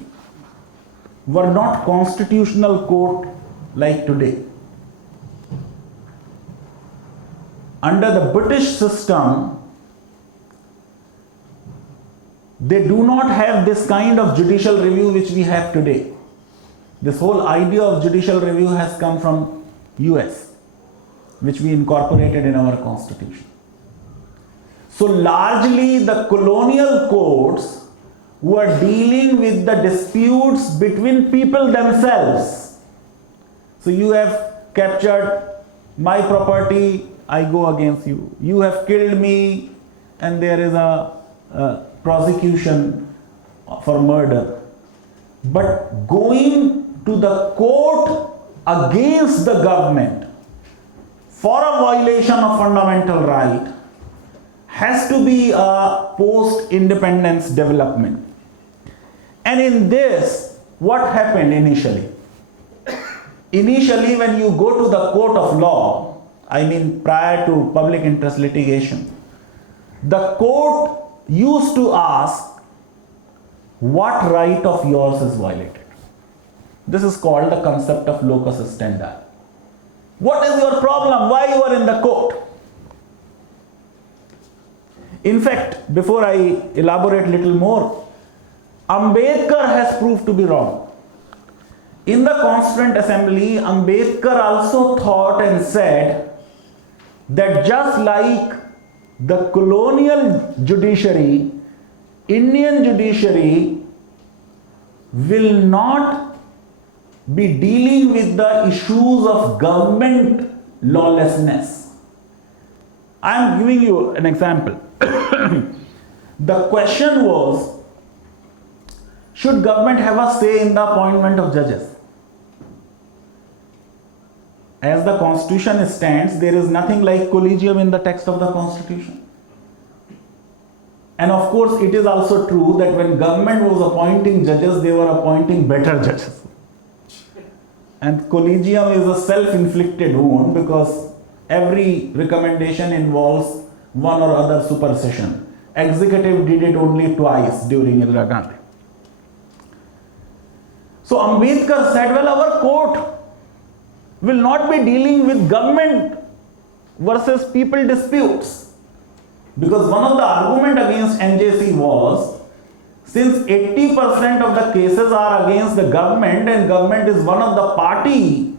were not constitutional court like today. Under the British system, they do not have this kind of judicial review which we have today. This whole idea of judicial review has come from US, which we incorporated in our constitution. So largely the colonial courts were dealing with the disputes between people themselves. So you have captured my property, I go against you. You have killed me, and there is a prosecution for murder. But going to the court against the government for a violation of fundamental right has to be a post-independence development. And in this, what happened initially? Initially, when you go to the court of law, I mean prior to public interest litigation, the court used to ask, what right of yours is violated? This is called the concept of locus standi. What is your problem? Why you are in the court? In fact, before I elaborate a little more, Ambedkar has proved to be wrong. In the Constituent Assembly, Ambedkar also thought and said that just like the colonial judiciary, Indian judiciary will not be dealing with the issues of government lawlessness. I am giving you an example. The question was, should government have a say in the appointment of judges? As the constitution stands, there is nothing like collegium in the text of the constitution. And of course, it is also true that when government was appointing judges, they were appointing better judges. And collegium is a self-inflicted wound because every recommendation involves one or other supersession. Executive did it only twice during Indira Gandhi. So Ambedkar said, well, our court will not be dealing with government versus people disputes. Because one of the arguments against NJC was, since 80% of the cases are against the government and government is one of the party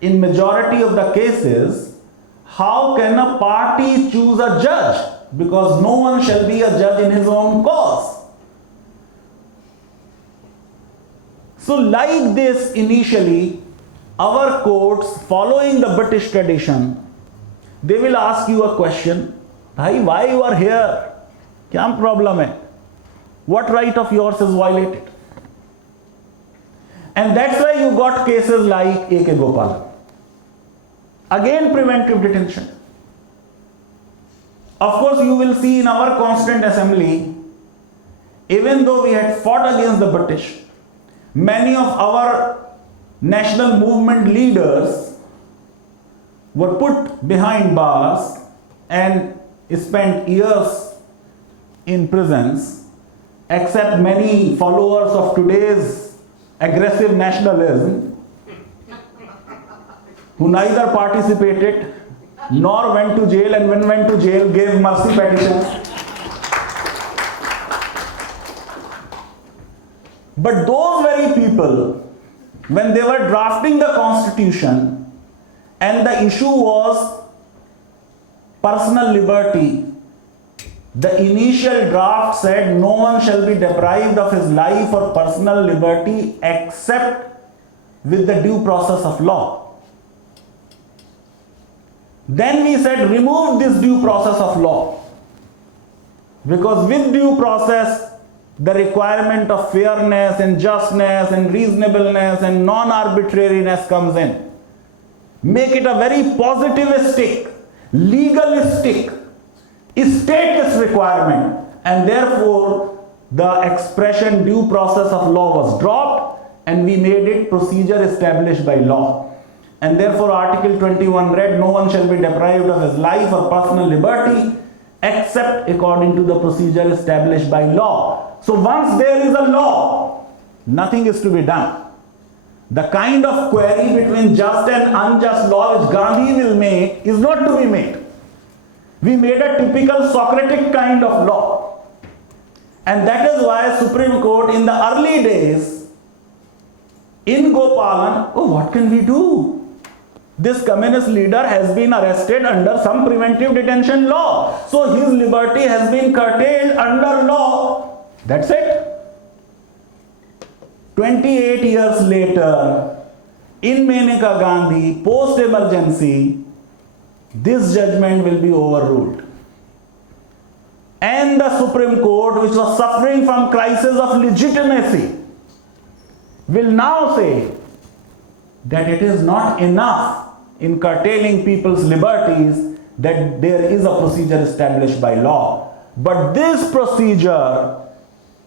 in majority of the cases, how can a party choose a judge? Because no one shall be a judge in his own cause. So like this, initially, our courts, following the British tradition, they will ask you a question, "Bhai, why you are here? Kya problem hai? What right of yours is violated?" And that's why you got cases like A.K. Gopalan. Again, preventive detention. Of course, you will see in our Constituent Assembly, even though we had fought against the British, many of our national movement leaders were put behind bars and spent years in prisons, except many followers of today's aggressive nationalism who neither participated nor went to jail, and when went to jail gave mercy petitions. But those very people, when they were drafting the constitution and the issue was personal liberty, the initial draft said no one shall be deprived of his life or personal liberty except with the due process of law. Then we said remove this due process of law, because with due process the requirement of fairness and justness and reasonableness and non-arbitrariness comes in. Make it a very positivistic, legalistic, status requirement, and therefore the expression due process of law was dropped and we made it procedure established by law. And therefore Article 21 read, no one shall be deprived of his life or personal liberty except according to the procedure established by law. So once there is a law, nothing is to be done. The kind of query between just and unjust law which Gandhi will make is not to be made. We made a typical Socratic kind of law. And that is why Supreme Court in the early days in Gopalan, oh, what can we do? This communist leader has been arrested under some preventive detention law. So his liberty has been curtailed under law. That's it. 28 years later, in Maneka Gandhi, post-emergency, this judgment will be overruled. And the Supreme Court, which was suffering from crisis of legitimacy, will now say that it is not enough in curtailing people's liberties that there is a procedure established by law. But this procedure,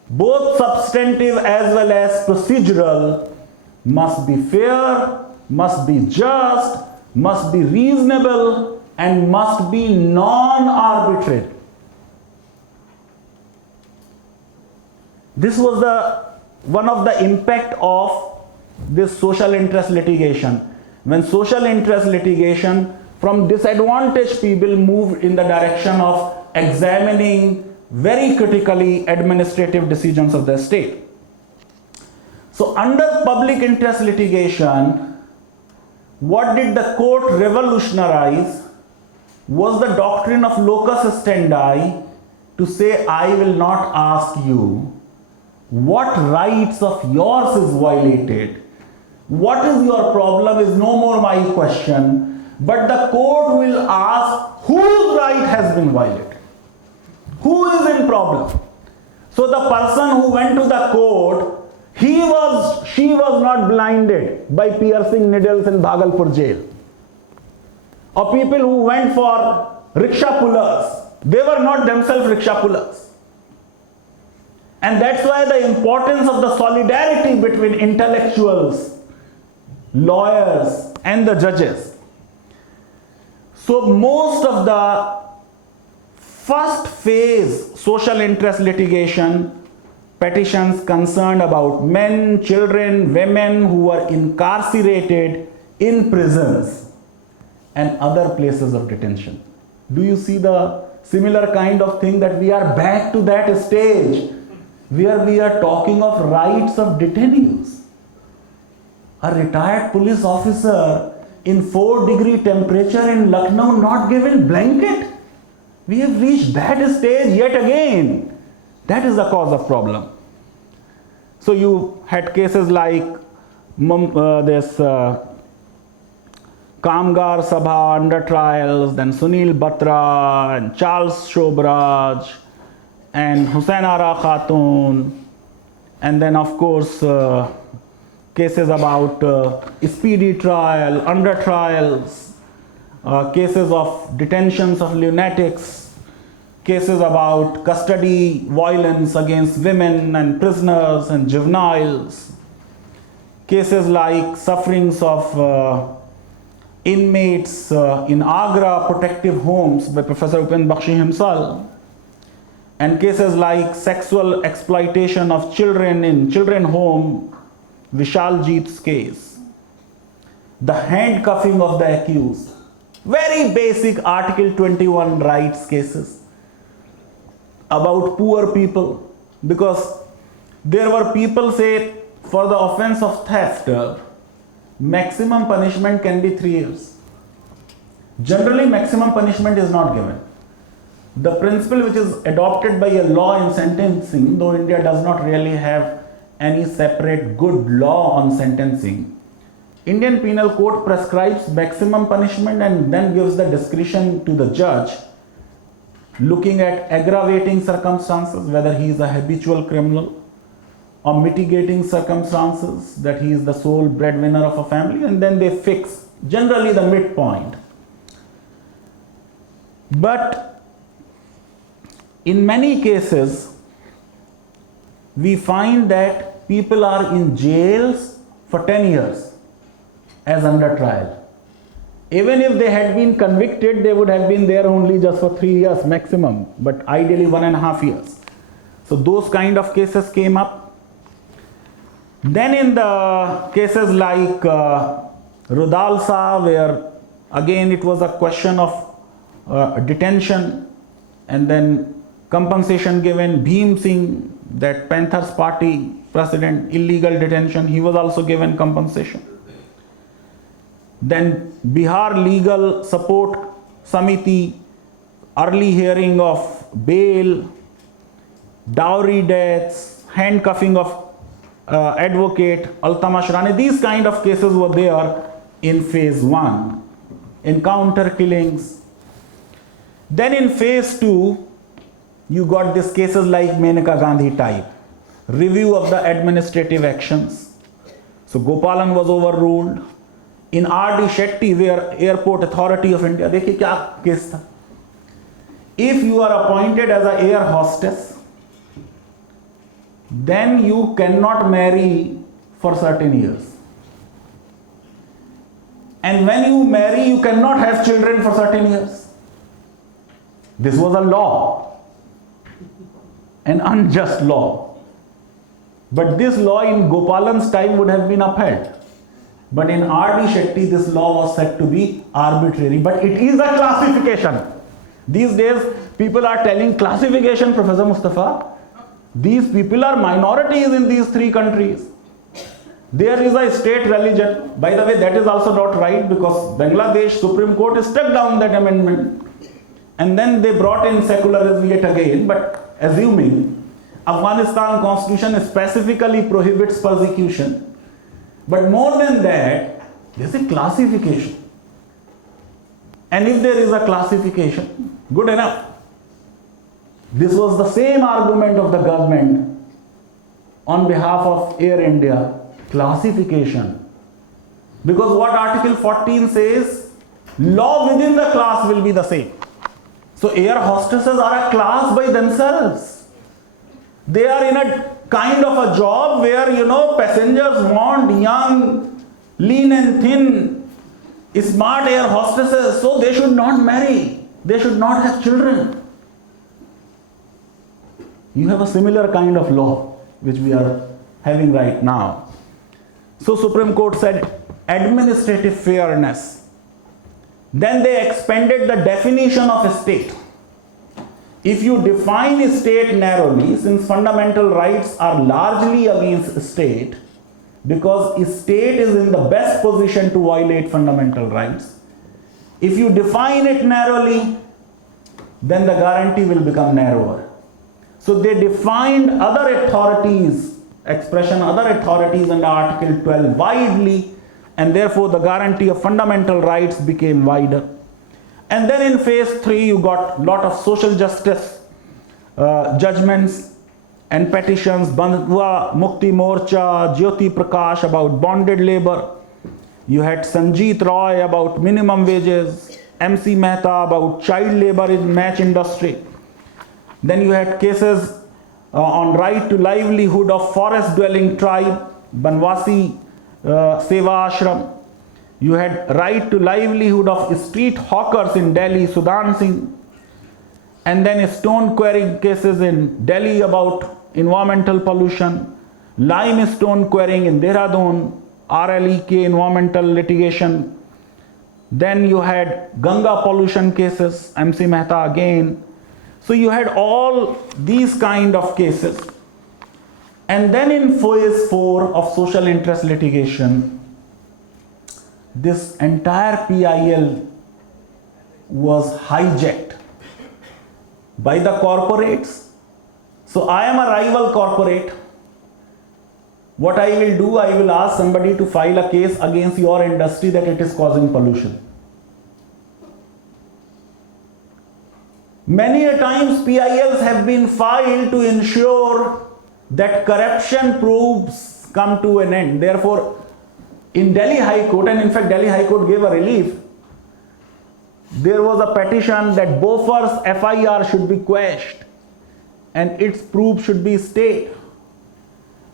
both substantive as well as procedural, must be fair, must be just, must be reasonable, and must be non-arbitrary. This was one of the impact of this social interest litigation. When social interest litigation from disadvantaged people moved in the direction of examining very critically administrative decisions of the state. So under public interest litigation, what did the court revolutionize was the doctrine of locus standi, to say, I will not ask you what rights of yours is violated. What is your problem is no more my question, but the court will ask whose right has been violated. Who is in problem? So the person who went to the court, she was not blinded by piercing needles in Bhagalpur jail. Or people who went for rickshaw pullers, they were not themselves rickshaw pullers. And that's why the importance of the solidarity between intellectuals, lawyers, and the judges. So most of the first phase social interest litigation petitions concerned about men, children, women who were incarcerated in prisons and other places of detention. Do you see the similar kind of thing, that we are back to that stage where we are talking of rights of detainees? A retired police officer in 4-degree temperature in Lucknow not given blanket. We have reached that stage yet again. That is the cause of problem. So you had cases like this Kamgar Sabha under trials, then Sunil Batra and Charles Shobraj and Hussain Ara Khatun, and then of course cases about speedy trial, under trials, cases of detentions of lunatics, cases about custody violence against women and prisoners and juveniles, cases like sufferings of inmates in Agra protective homes by Professor Upinder Bakshi himself, and cases like sexual exploitation of children in children home, Vishal Jeet's case, the handcuffing of the accused, very basic Article 21 rights cases about poor people, because there were people say for the offense of theft, maximum punishment can be 3 years. Generally, maximum punishment is not given. The principle which is adopted by a law in sentencing, though India does not really have any separate good law on sentencing, Indian Penal Code prescribes maximum punishment and then gives the discretion to the judge, looking at aggravating circumstances, whether he is a habitual criminal, or mitigating circumstances, that he is the sole breadwinner of a family, and then they fix generally the midpoint. But in many cases, we find that people are in jails for 10 years as under trial. Even if they had been convicted, they would have been there only just for 3 years maximum, but ideally 1.5 years. So those kind of cases came up. Then in the cases like Rudalsa, where again it was a question of detention and then compensation given, Bhim Singh, that Panthers party president, illegal detention, he was also given compensation. Then Bihar Legal Support Samiti, early hearing of bail, dowry deaths, handcuffing of advocate, Altamash Rani, these kind of cases were there in phase 1. Encounter killings. Then in phase 2, you got these cases like Menaka Gandhi type, review of the administrative actions. So Gopalan was overruled. In R.D. Shetty, where Airport Authority of India, देखिए क्या case था? If you are appointed as an air hostess, then you cannot marry for certain years. And when you marry, you cannot have children for certain years. This was a law, an unjust law. But this law in Gopalan's time would have been upheld. But in R.D. Shetty, this law was said to be arbitrary. But it is a classification. These days, people are telling classification, Professor Mustafa. These people are minorities in these 3 countries. There is a state religion. By the way, that is also not right, because Bangladesh Supreme Court struck down that amendment. And then they brought in secularism yet again. But assuming Afghanistan constitution specifically prohibits persecution. But more than that, there is a classification. And if there is a classification, good enough. This was the same argument of the government on behalf of Air India, classification. Because what Article 14 says, law within the class will be the same. So air hostesses are a class by themselves. They are in a kind of a job where, passengers want young, lean and thin, smart air hostesses, so they should not marry. They should not have children. You have a similar kind of law which we are having right now. So Supreme Court said administrative fairness. Then they expanded the definition of a state. If you define a state narrowly, since fundamental rights are largely against state, because a state is in the best position to violate fundamental rights, if you define it narrowly, then the guarantee will become narrower. So they defined other authorities expression other authorities under Article 12 widely, and therefore the guarantee of fundamental rights became wider. And then in phase 3 you got lot of social justice judgments and petitions, Bandhwa Mukti Morcha, Jyoti Prakash about bonded labor. You had Sanjeet Roy about minimum wages, MC Mehta about child labor in match industry. Then you had cases on right to livelihood of forest dwelling tribe, Banwasi Seva Ashram. You had right to livelihood of street hawkers in Delhi, Sudan Singh. And then stone quarrying cases in Delhi about environmental pollution, limestone quarrying in Dehradun, RLEK environmental litigation. Then you had Ganga pollution cases, MC Mehta again. So you had all these kind of cases. And then in phase 4 of social interest litigation, this entire PIL was hijacked by the corporates. So I am a rival corporate. What I will do, I will ask somebody to file a case against your industry that it is causing pollution. Many a times PILs have been filed to ensure that corruption proofs come to an end. Therefore, in Delhi High Court, and in fact Delhi High Court gave a relief, there was a petition that Bofors FIR should be quashed and its proof should be stayed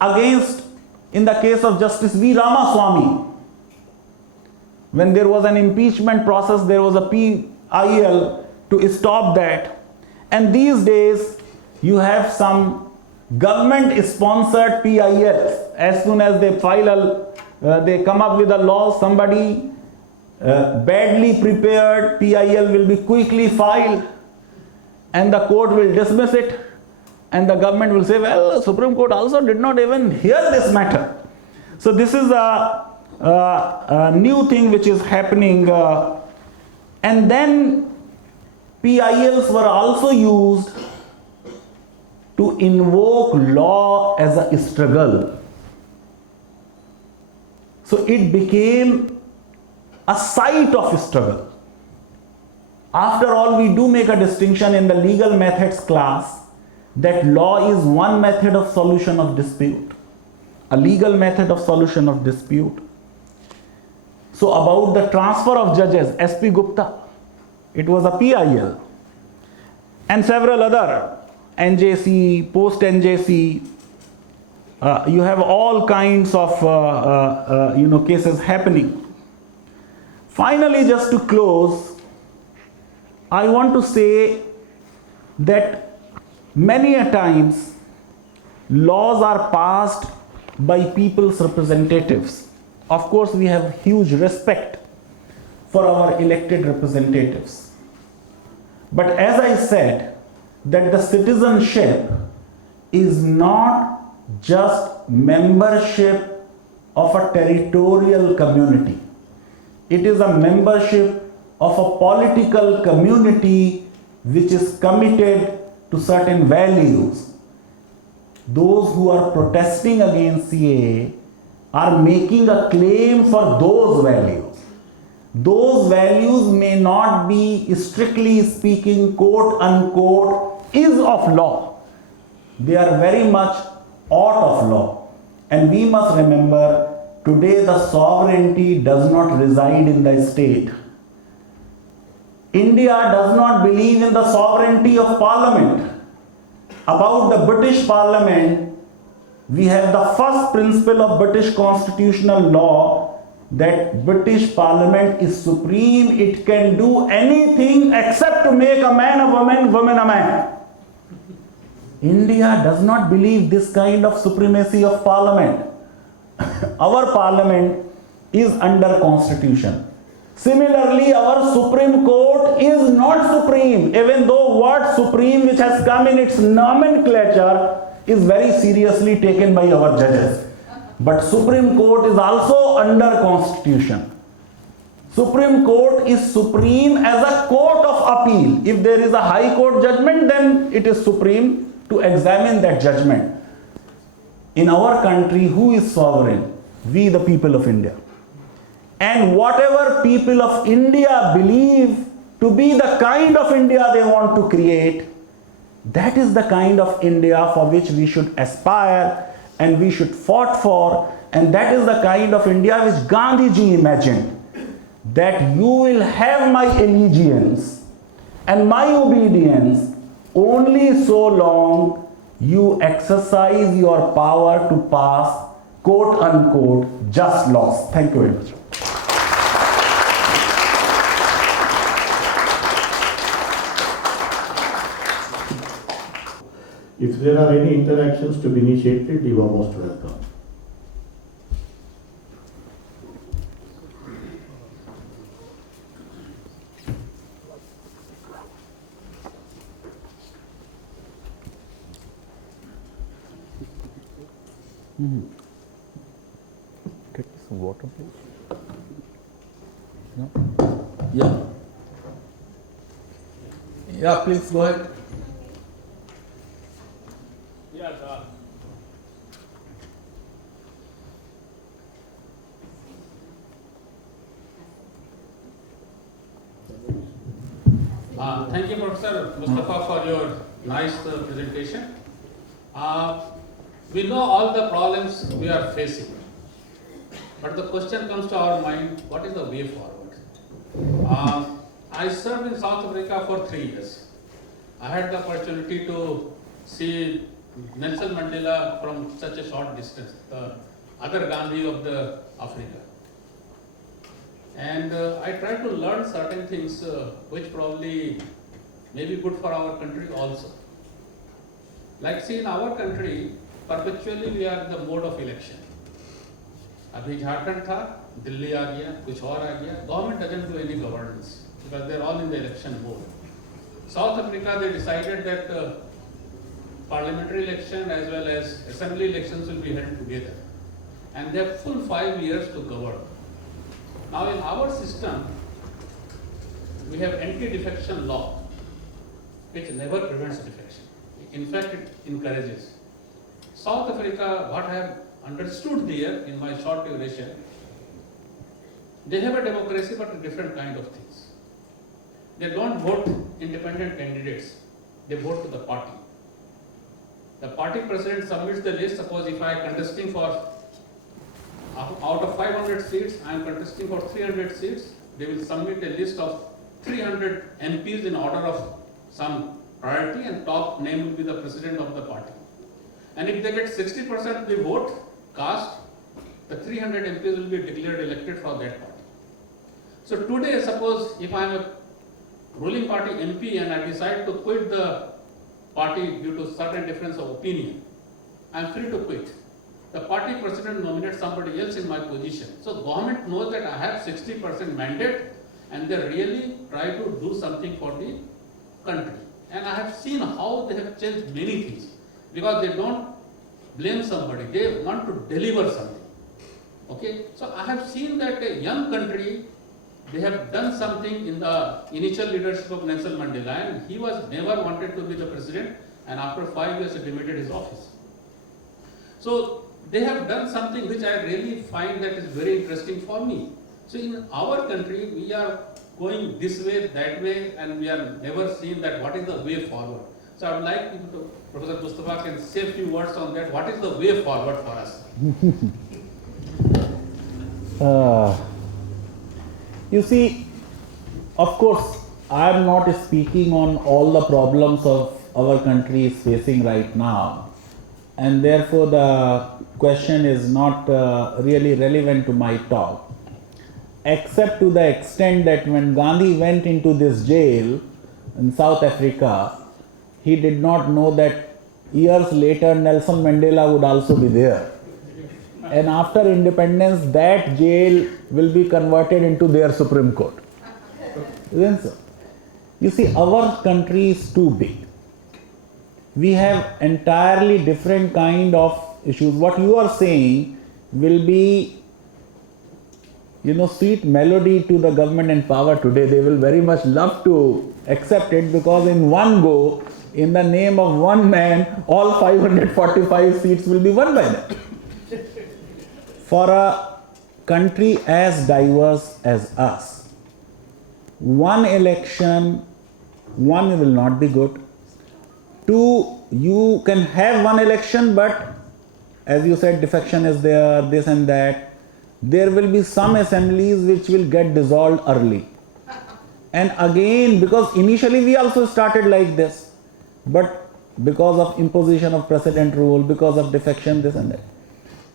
against, in the case of Justice V. Ramaswamy, when there was an impeachment process, there was a PIL to stop that. And these days you have some government sponsored PILs. As soon as they file they come up with a law, somebody badly prepared PIL will be quickly filed and the court will dismiss it, and the government will say, well, the Supreme Court also did not even hear this matter. So this is a new thing which is happening. And then PILs were also used to invoke law as a struggle. So it became a site of struggle. After all, we do make a distinction in the legal methods class that law is one method of solution of dispute, a legal method of solution of dispute. So about the transfer of judges, SP Gupta, it was a PIL, and several other, NJC, post NJC, you have all kinds of cases happening. Finally, just to close, I want to say that many a times laws are passed by people's representatives. Of course, we have huge respect for our elected representatives. But as I said, that the citizenship is not just membership of a territorial community. It is a membership of a political community which is committed to certain values. Those who are protesting against CAA are making a claim for those values. Those values may not be, strictly speaking, quote unquote, is of law. They are very much out of law. And we must remember, today the sovereignty does not reside in the state. India does not believe in the sovereignty of Parliament. About the British Parliament, we have the first principle of British constitutional law that British Parliament is supreme. It can do anything except to make a man a woman, woman a man. India does not believe this kind of supremacy of Parliament. Our Parliament is under Constitution. Similarly, our Supreme Court is not supreme, even though word supreme, which has come in its nomenclature, is very seriously taken by our judges. But Supreme Court is also under Constitution. Supreme Court is supreme as a court of appeal. If there is a High Court judgment, then it is supreme to examine that judgment. in our country, who is sovereign? We, the people of India. And whatever people of India believe to be the kind of India they want to create, that is the kind of India for which we should aspire and we should fight for, and that is the kind of India which Gandhi ji imagined, that you will have my allegiance and my obedience only so long you exercise your power to pass quote unquote just laws. Thank you very much. If there are any interactions to be initiated, you are most welcome. Get some water, please. No? Yeah. Yeah, please go ahead. Yes, thank you, Professor Mustafa, for your nice presentation. We know all the problems we are facing, but the question comes to our mind, what is the way forward? I served in South Africa for 3 years. I had the opportunity to see Nelson Mandela from such a short distance, the other Gandhi of the Africa. And I tried to learn certain things which probably may be good for our country also. Like see, in our country, perpetually we are in the mode of election. Abhi Jharkhand tha, Delhi aa gaya, kuch aur aa gaya. Government doesn't do any governance because they're all in the election mode. South Africa, they decided that parliamentary election as well as assembly elections will be held together. And they have full 5 years to govern. Now in our system, we have anti-defection law, which never prevents defection. In fact, it encourages. South Africa, what I have understood there in my short duration, they have a democracy but a different kind of things. They don't vote independent candidates, they vote to the party. The party president submits the list. Suppose if I am contesting for, out of 500 seats, I am contesting for 300 seats, they will submit a list of 300 MPs in order of some priority, and top name will be the president of the party. And if they get 60% of the vote cast, the 300 MPs will be declared elected for that party. So today, suppose if I am a ruling party MP and I decide to quit the party due to certain difference of opinion, I am free to quit. The party president nominates somebody else in my position. So government knows that I have 60% mandate and they really try to do something for the country. And I have seen how they have changed many things because they don't blame somebody, they want to deliver something. Okay, so I have seen that a young country, they have done something in the initial leadership of Nelson Mandela, and he was never wanted to be the president, and after 5 years he demoted his office. So they have done something which I really find that is very interesting for me. So in our country, we are going this way, that way, and we are never seen that what is the way forward. So I would like you to, Professor Mustafa can say a few words on that. What is the way forward for us? You see, of course, I am not speaking on all the problems of our country is facing right now, and therefore the question is not really relevant to my talk, except to the extent that when Gandhi went into this jail in South Africa, he did not know that years later Nelson Mandela would also be there. And after independence, that jail will be converted into their Supreme Court. Isn't so? You see, our country is too big. We have entirely different kind of issues. What you are saying will be, sweet melody to the government in power today. They will very much love to accept it because in one go, in the name of one man, all 545 seats will be won by them. For a country as diverse as us, one election, one will not be good. Two, you can have one election, but as you said, defection is there, this and that. There will be some assemblies which will get dissolved early. And again, because initially we also started like this, but because of imposition of precedent rule, because of defection, this and that.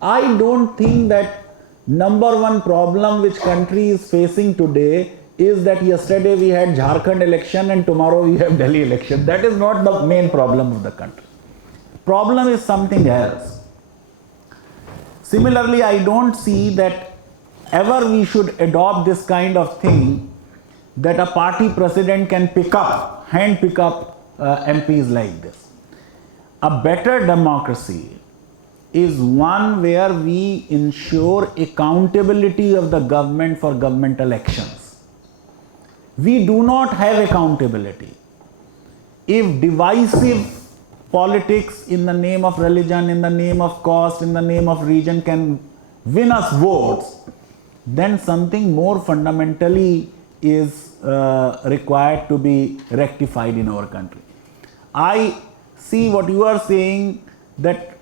I don't think that number one problem which country is facing today is that yesterday we had Jharkhand election and tomorrow we have Delhi election. That is not the main problem of the country. Problem is something else. Similarly, I don't see that ever we should adopt this kind of thing that a party president can hand pick up MPs like this. A better democracy is one where we ensure accountability of the government for governmental actions. We do not have accountability. If divisive politics in the name of religion, in the name of caste, in the name of region can win us votes, then something more fundamentally is required to be rectified in our country. I see what you are saying, that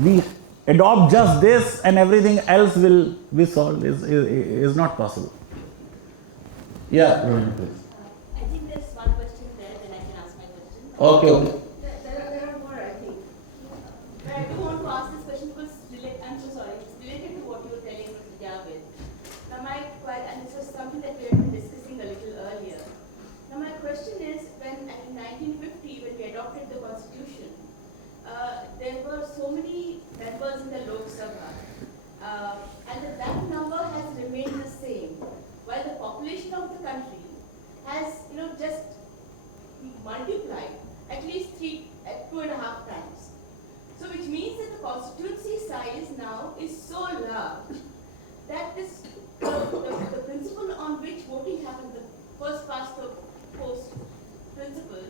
we adopt just this and everything else will be solved is not possible. Yeah. I think there's one question there, then I can ask my question. Okay. There are more, I think. But I do want to ask this question because I'm so sorry, it's related to what you were telling Mr. Javed. Now and this was something that we had been discussing a little earlier. Now my question is, in 1950, when we adopted the constitution, there were so many members in the Lok Sabha, and that number has remained the same, while the population of the country has, just multiplied at least 2.5 times. So which means that the constituency size now is so large that the principle on which voting happens, the first past the post principle,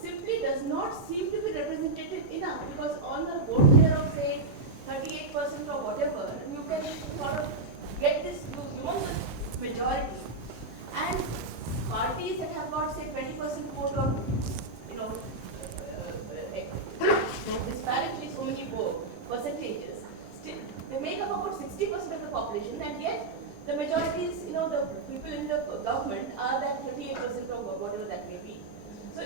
simply does not seem to be representative enough, because on a vote share of say 38% or whatever, you can sort of get this, you want the majority. And parties that have got say 20% vote or disparately so many percentages, still they make up about 60% of the population, and yet the majorities, the people in the government are that 38% or whatever that may be. So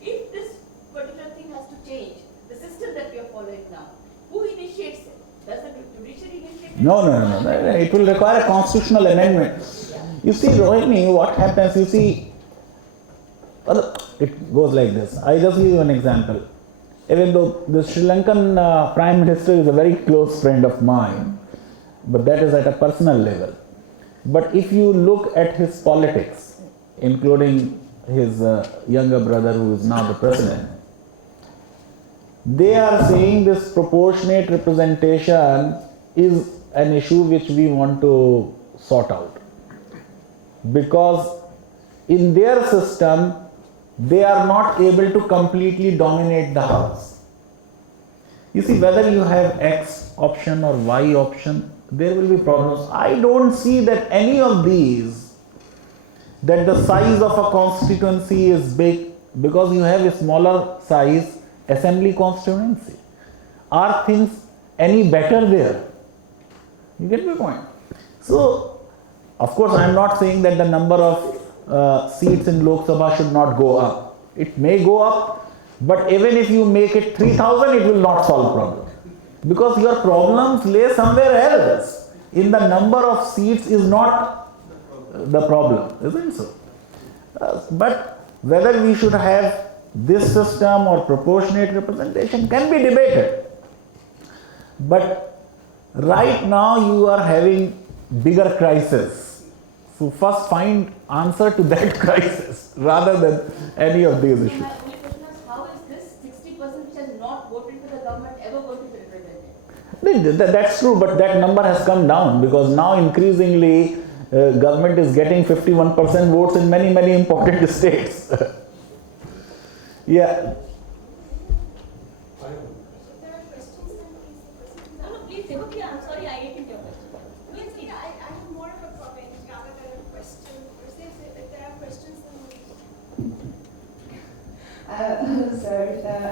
if this particular thing has to change, the system that we are following now, who initiates it? Does the judiciary initiate it? No. It will require a constitutional amendment. You see, Rohini, what happens, it goes like this. I just give you an example. Even though the Sri Lankan Prime Minister is a very close friend of mine, but that is at a personal level. But if you look at his politics, including his younger brother who is now the president, they are saying this proportionate representation is an issue which we want to sort out. Because in their system, they are not able to completely dominate the house. You see, whether you have X option or Y option, there will be problems. I don't see that any of these, that the size of a constituency is big, because you have a smaller size assembly constituency. Are things any better there? You get my point? So, of course, I am not saying that the number of seats in Lok Sabha should not go up. It may go up, but even if you make it 3,000, it will not solve problem. Because your problems lay somewhere else. In the number of seats is not the problem, isn't so? But whether we should have this system or proportionate representation can be debated. But right now you are having bigger crisis. So first find answer to that crisis rather than any of these issues. My only question is, how is this 60% which has not voted for the government ever going to be represented? That's true, but that number has come down because now increasingly government is getting 51% votes in many important states. Yeah. If there are questions, then please. No, no, please. Okay, I'm sorry, I ate your question. Please, please. I have more of a comment rather than a question. If there are questions, then Hello, sir.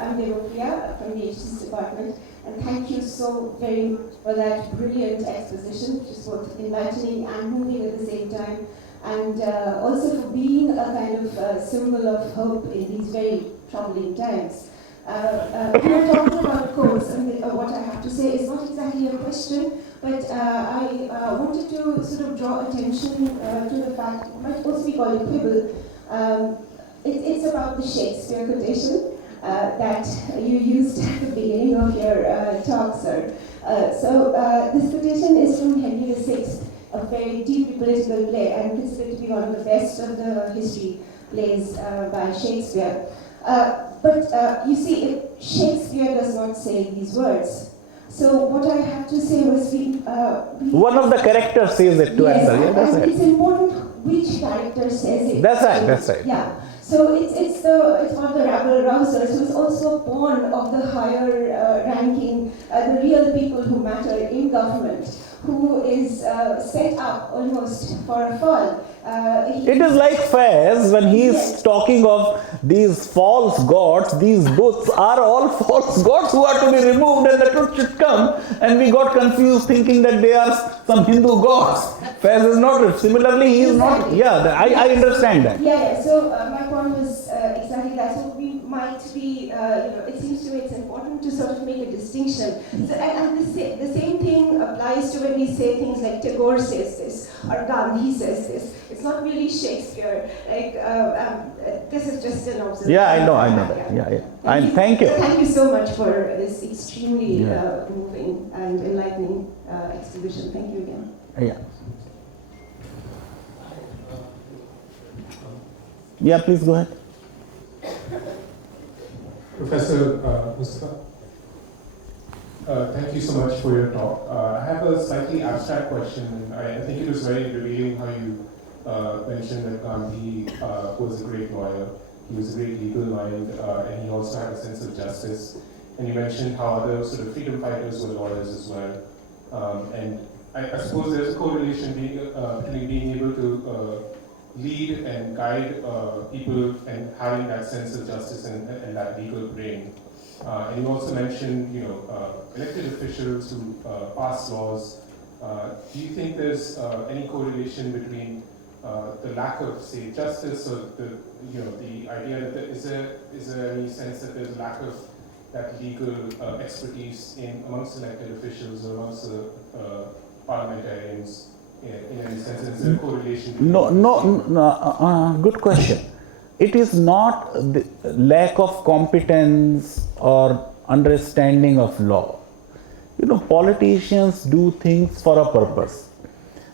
I'm Devopriya from the HTS department, and thank you so very much for that brilliant exposition, which is both enlightening and moving at the same time, and also for being a kind of symbol of hope in these very troubling times. When I'm talking about codes, what I have to say is not exactly a question, but I wanted to sort of draw attention to the fact, it might also be called a quibble. It's about the Shakespeare quotation that you used at the beginning of your talk, sir. This quotation is from Henry VI, a very deeply political play and considered to be one of the best of the history plays by Shakespeare. But you see, Shakespeare does not say these words. So what I have to say was One of the characters says it to yes, answer. Yeah, that's and it. it's important which character says it. That's right, So, that's right. Yeah. So it's one of the rabble rousers who's also born of the higher ranking, the real people who matter in government, who is set up almost for a fall. It is like Faiz when he is Yes. talking of these false gods. These books are all false gods who are to be removed and the truth should come. And we got confused thinking that they are some Hindu gods. Faiz is not. Similarly, he is not. Exactly. Yeah, I understand that. Yeah. So my point was exactly that. So we might be, it seems to me it's important to sort of make a distinction. So, and the same thing applies to when we say things like Tagore says this or Gandhi says this. It's not really Shakespeare. Like this is just an observation. Yeah, I know that. Yeah. And thank you. Thank you so much for this extremely Yeah. moving and enlightening exhibition. Thank you again. Yeah. Yeah, please go ahead. Professor Mustafa, thank you so much for your talk. I have a slightly abstract question. I think it was very revealing how you mentioned that Gandhi was a great lawyer. He was a great legal mind, and he also had a sense of justice. And you mentioned how other sort of freedom fighters were lawyers as well. And I suppose there's a correlation between being able to lead and guide people and having that sense of justice and that legal brain. And you also mentioned, elected officials who pass laws. Do you think there's any correlation between the lack of, say, justice, or the idea that is there any sense that there's a lack of that legal expertise amongst elected officials or amongst the parliamentarians? In any sense, is there a correlation? No, good question. It is not the lack of competence or understanding of law. Politicians do things for a purpose.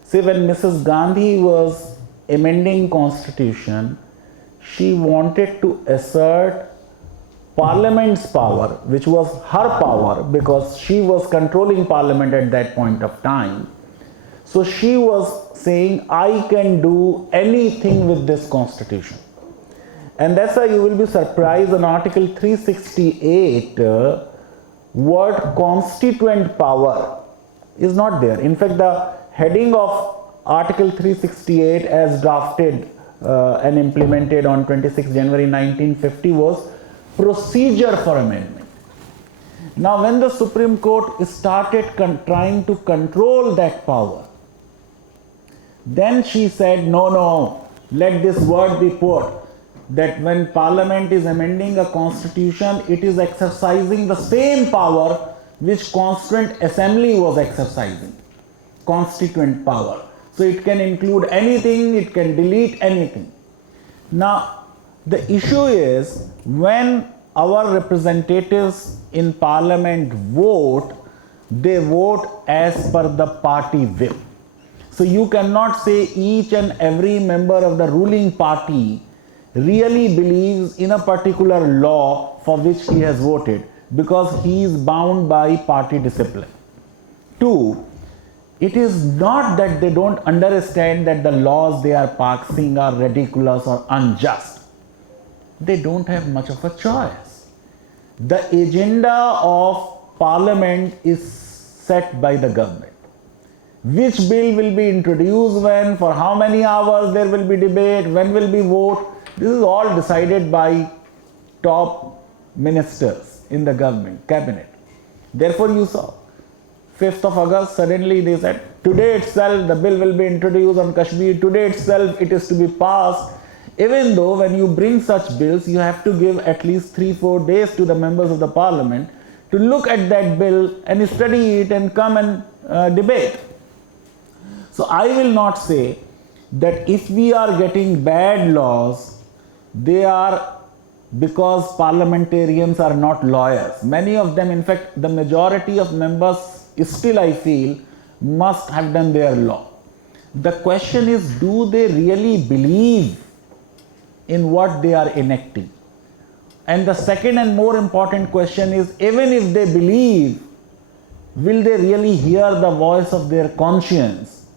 Say when Mrs. Gandhi was amending constitution, she wanted to assert Parliament's power, which was her power because she was controlling Parliament at that point of time. So she was saying, I can do anything with this constitution. And that's why you will be surprised on Article 368, word constituent power is not there. In fact, the heading of Article 368 as drafted and implemented on 26 January 1950 was procedure for amendment. Now when the Supreme Court started trying to control that power, then she said, no, let this word be put, that when Parliament is amending a constitution, it is exercising the same power which Constituent Assembly was exercising, constituent power. So it can include anything, it can delete anything. Now, the issue is when our representatives in Parliament vote, they vote as per the party whip. So you cannot say each and every member of the ruling party really believes in a particular law for which he has voted because he is bound by party discipline. 2, it is not that they don't understand that the laws they are passing are ridiculous or unjust. they don't have much of a choice. The agenda of Parliament is set by the government. Which bill will be introduced when, for how many hours there will be debate, when will be vote, this is all decided by top ministers in the government, cabinet. Therefore you saw, 5th of August, suddenly they said, today itself the bill will be introduced on Kashmir, today itself it is to be passed. Even though when you bring such bills, you have to give at least 3-4 days to the members of the parliament to look at that bill and study it and come and debate. So I will not say that if we are getting bad laws, they are because parliamentarians are not lawyers. Many of them, in fact, the majority of members still, I feel, must have done their law. The question is, do they really believe in what they are enacting? And the second and more important question is, even if they believe, will they really hear the voice of their conscience,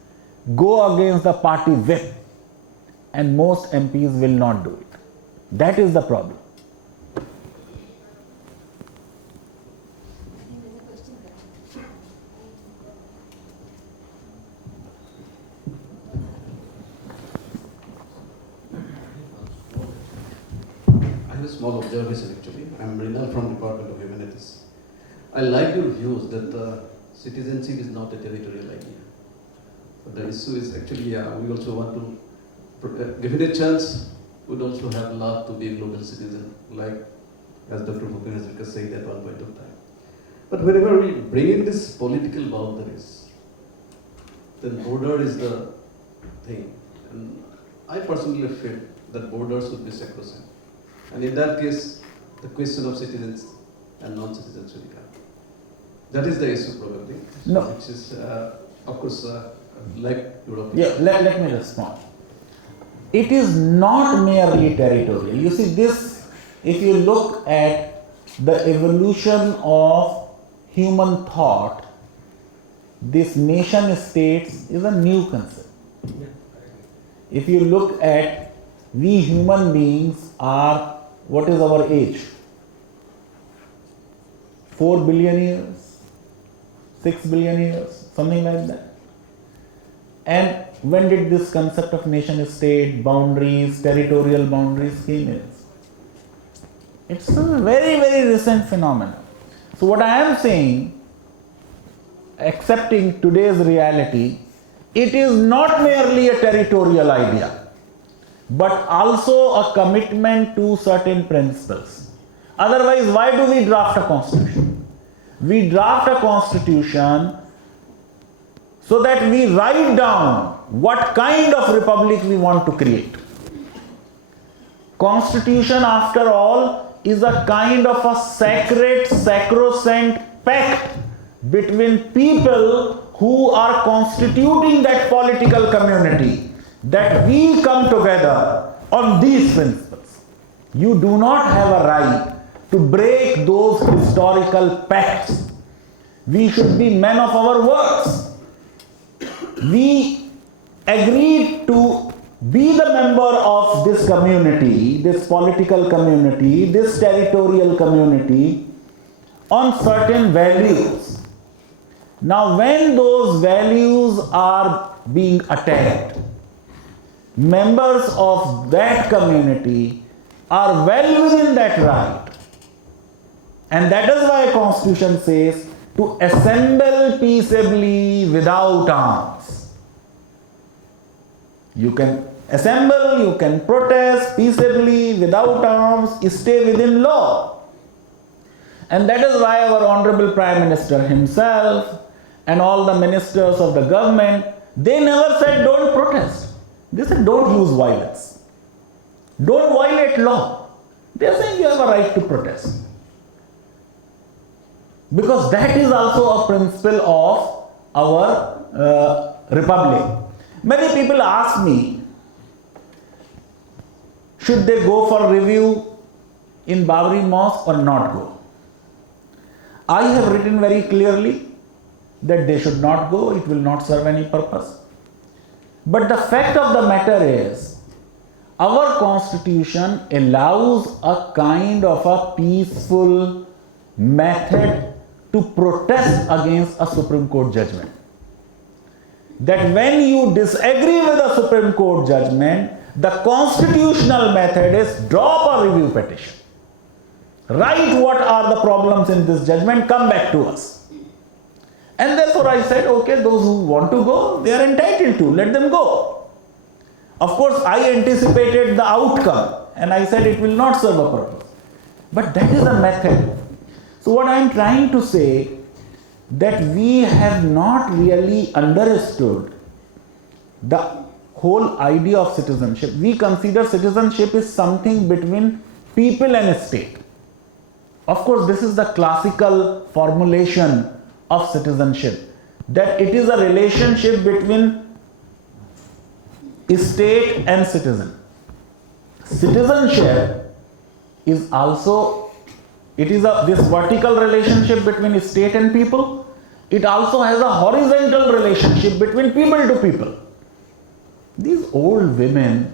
go against the party whip? And most MPs will not do it. That is the problem. I have a small observation actually. I am Mrinal from Department of Humanities. I like your views that citizenship is not a territorial idea. But the issue is actually, we also want to, given a chance, would also have love to be a global citizen, like as Dr. Bhupen Hazarika said at one point of time. But whenever we bring in these political boundaries, then border is the thing. And I personally feel that borders should be sacrosanct. And in that case, the question of citizens and non-citizens will come. That is the issue probably. No. Which is, of course, like Europe. Yeah, let me respond. It is not merely territorial. You see, this, if you look at the evolution of human thought, this nation states is a new concept. If you look at, we human beings are, what is our age? 4 billion years, 6 billion years, something like that. And when did this concept of nation state, boundaries, territorial boundaries came in? It's a very, very recent phenomenon. So what I am saying, accepting today's reality, it is not merely a territorial idea, but also a commitment to certain principles. Otherwise, why do we draft a constitution? We draft a constitution so that we write down what kind of republic we want to create. Constitution, after all, is a kind of a sacred, sacrosanct pact between people who are constituting that political community, that we come together on these principles. You do not have a right to break those historical pacts. We should be men of our words. We agreed to be the member of this community, this political community, this territorial community on certain values. Now, when those values are being attacked, members of that community are well within that right. And that is why Constitution says to assemble peaceably without arms. You can assemble, you can protest peaceably without arms, stay within law. And that is why our Honorable Prime Minister himself and all the ministers of the government, they never said don't protest. They said don't use violence. Don't violate law. They are saying you have a right to protest. Because that is also a principle of our republic. Many people ask me, should they go for review in Babri Mosque or not go? I have written very clearly that they should not go, it will not serve any purpose. But the fact of the matter is, our constitution allows a kind of a peaceful method to protest against a Supreme Court judgment. That when you disagree with a Supreme Court judgment, the constitutional method is drop a review petition. Write what are the problems in this judgment, come back to us. And therefore I said, okay, those who want to go, they are entitled to, let them go. Of course, I anticipated the outcome and I said it will not serve a purpose. But that is a method. So what I am trying to say, that we have not really understood the whole idea of citizenship. We consider citizenship is something between people and state. Of course, this is the classical formulation of citizenship, that it is a relationship between state and citizen. Citizenship is also, it is this vertical relationship between state and people. It also has a horizontal relationship between people to people. These old women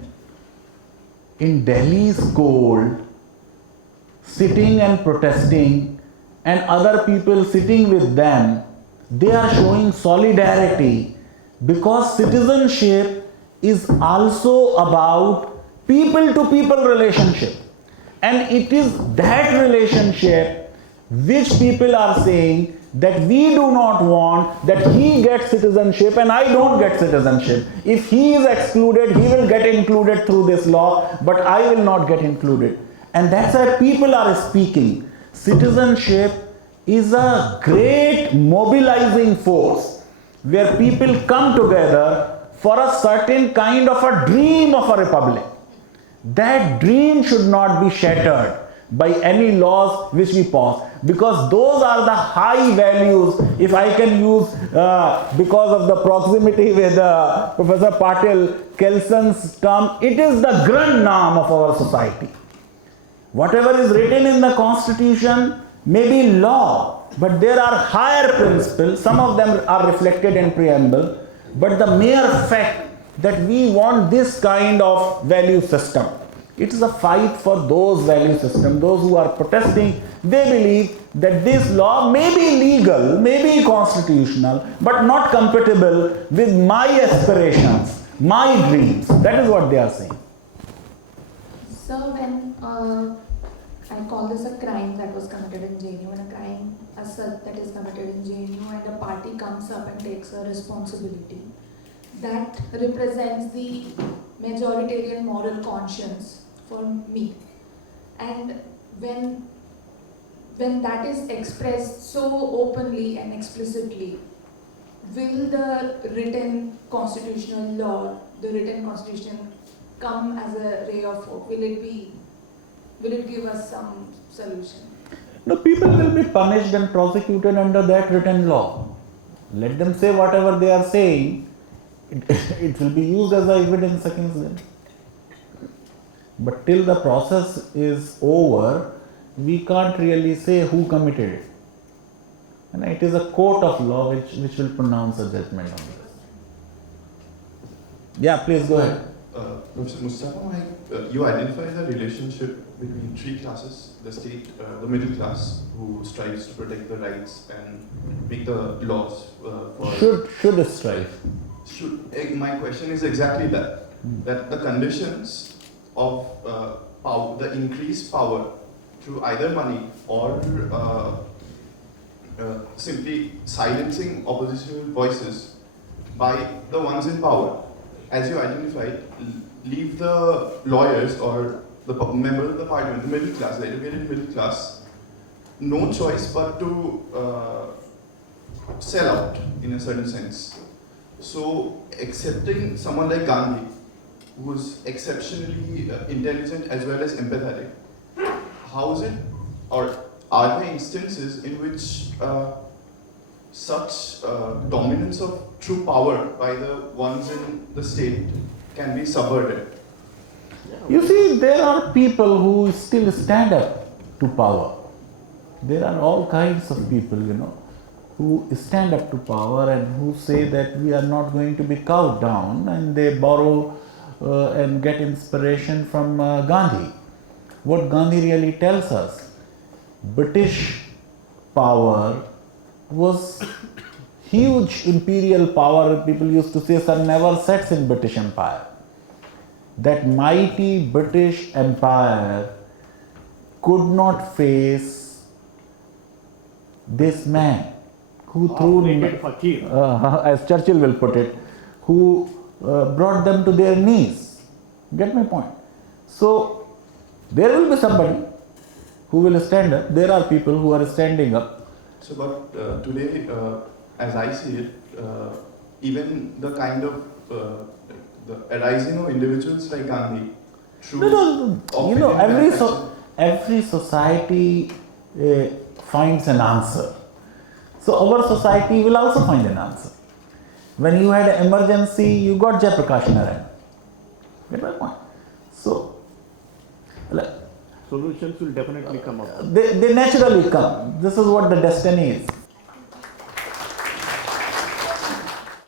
in Delhi's cold, sitting and protesting, and other people sitting with them, they are showing solidarity, because citizenship is also about people to people relationship. And it is that relationship which people are saying that we do not want that he gets citizenship and I don't get citizenship. If he is excluded, he will get included through this law, but I will not get included. And that's why people are speaking. Citizenship is a great mobilizing force where people come together for a certain kind of a dream of a republic. That dream should not be shattered by any laws which we pass, because those are the high values, if I can use, because of the proximity with Professor Patil, Kelson's term, it is the grand norm of our society. Whatever is written in the constitution may be law, but there are higher principles, some of them are reflected in preamble, but the mere fact that we want this kind of value system, it is a fight for those value systems. Those who are protesting, they believe that this law may be legal, may be constitutional, but not compatible with my aspirations, my dreams. That is what they are saying. So when I call this a crime that was committed in JNU, and a crime as such that is committed in JNU, and a party comes up and takes a responsibility, that represents the majoritarian moral conscience for me. And when that is expressed so openly and explicitly, will the written constitutional law, the written constitution, come as a ray of hope? Will it give us some solution? No, people will be punished and prosecuted under that written law. Let them say whatever they are saying. It will be used as evidence against them. But till the process is over, we can't really say who committed it. And it is a court of law which will pronounce a judgment on this. Yeah, please go ahead. Professor Mustafa, you identify the relationship between three classes: the state, the middle class, who strives to protect the rights and make the laws for... Should strive. My question is exactly that. That the conditions of power, the increased power through either money or simply silencing oppositional voices by the ones in power, as you identified, leave the lawyers or the members of the parliament, the middle class, the educated middle class, no choice but to sell out in a certain sense. So accepting someone like Gandhi, who is exceptionally intelligent as well as empathetic, how is it, or are there instances in which such dominance of true power by the ones in the state can be subverted? You see, there are people who still stand up to power. There are all kinds of people, who stand up to power and who say that we are not going to be cowed down, and they borrow and get inspiration from Gandhi. What Gandhi really tells us, British power was huge imperial power. People used to say sun never sets in British Empire. That mighty British Empire could not face this man who Half-naked fakir. as Churchill will put it, who brought them to their knees. Get my point? So there will be somebody who will stand up. There are people who are standing up. So, but today, as I see it, even the kind of the arising of individuals like Gandhi, through Every society finds an answer. So our society will also find an answer. When you had an emergency, you got Jayaprakash Narayan. Get my point? So, Solutions will definitely come up. they naturally come. This is what the destiny is.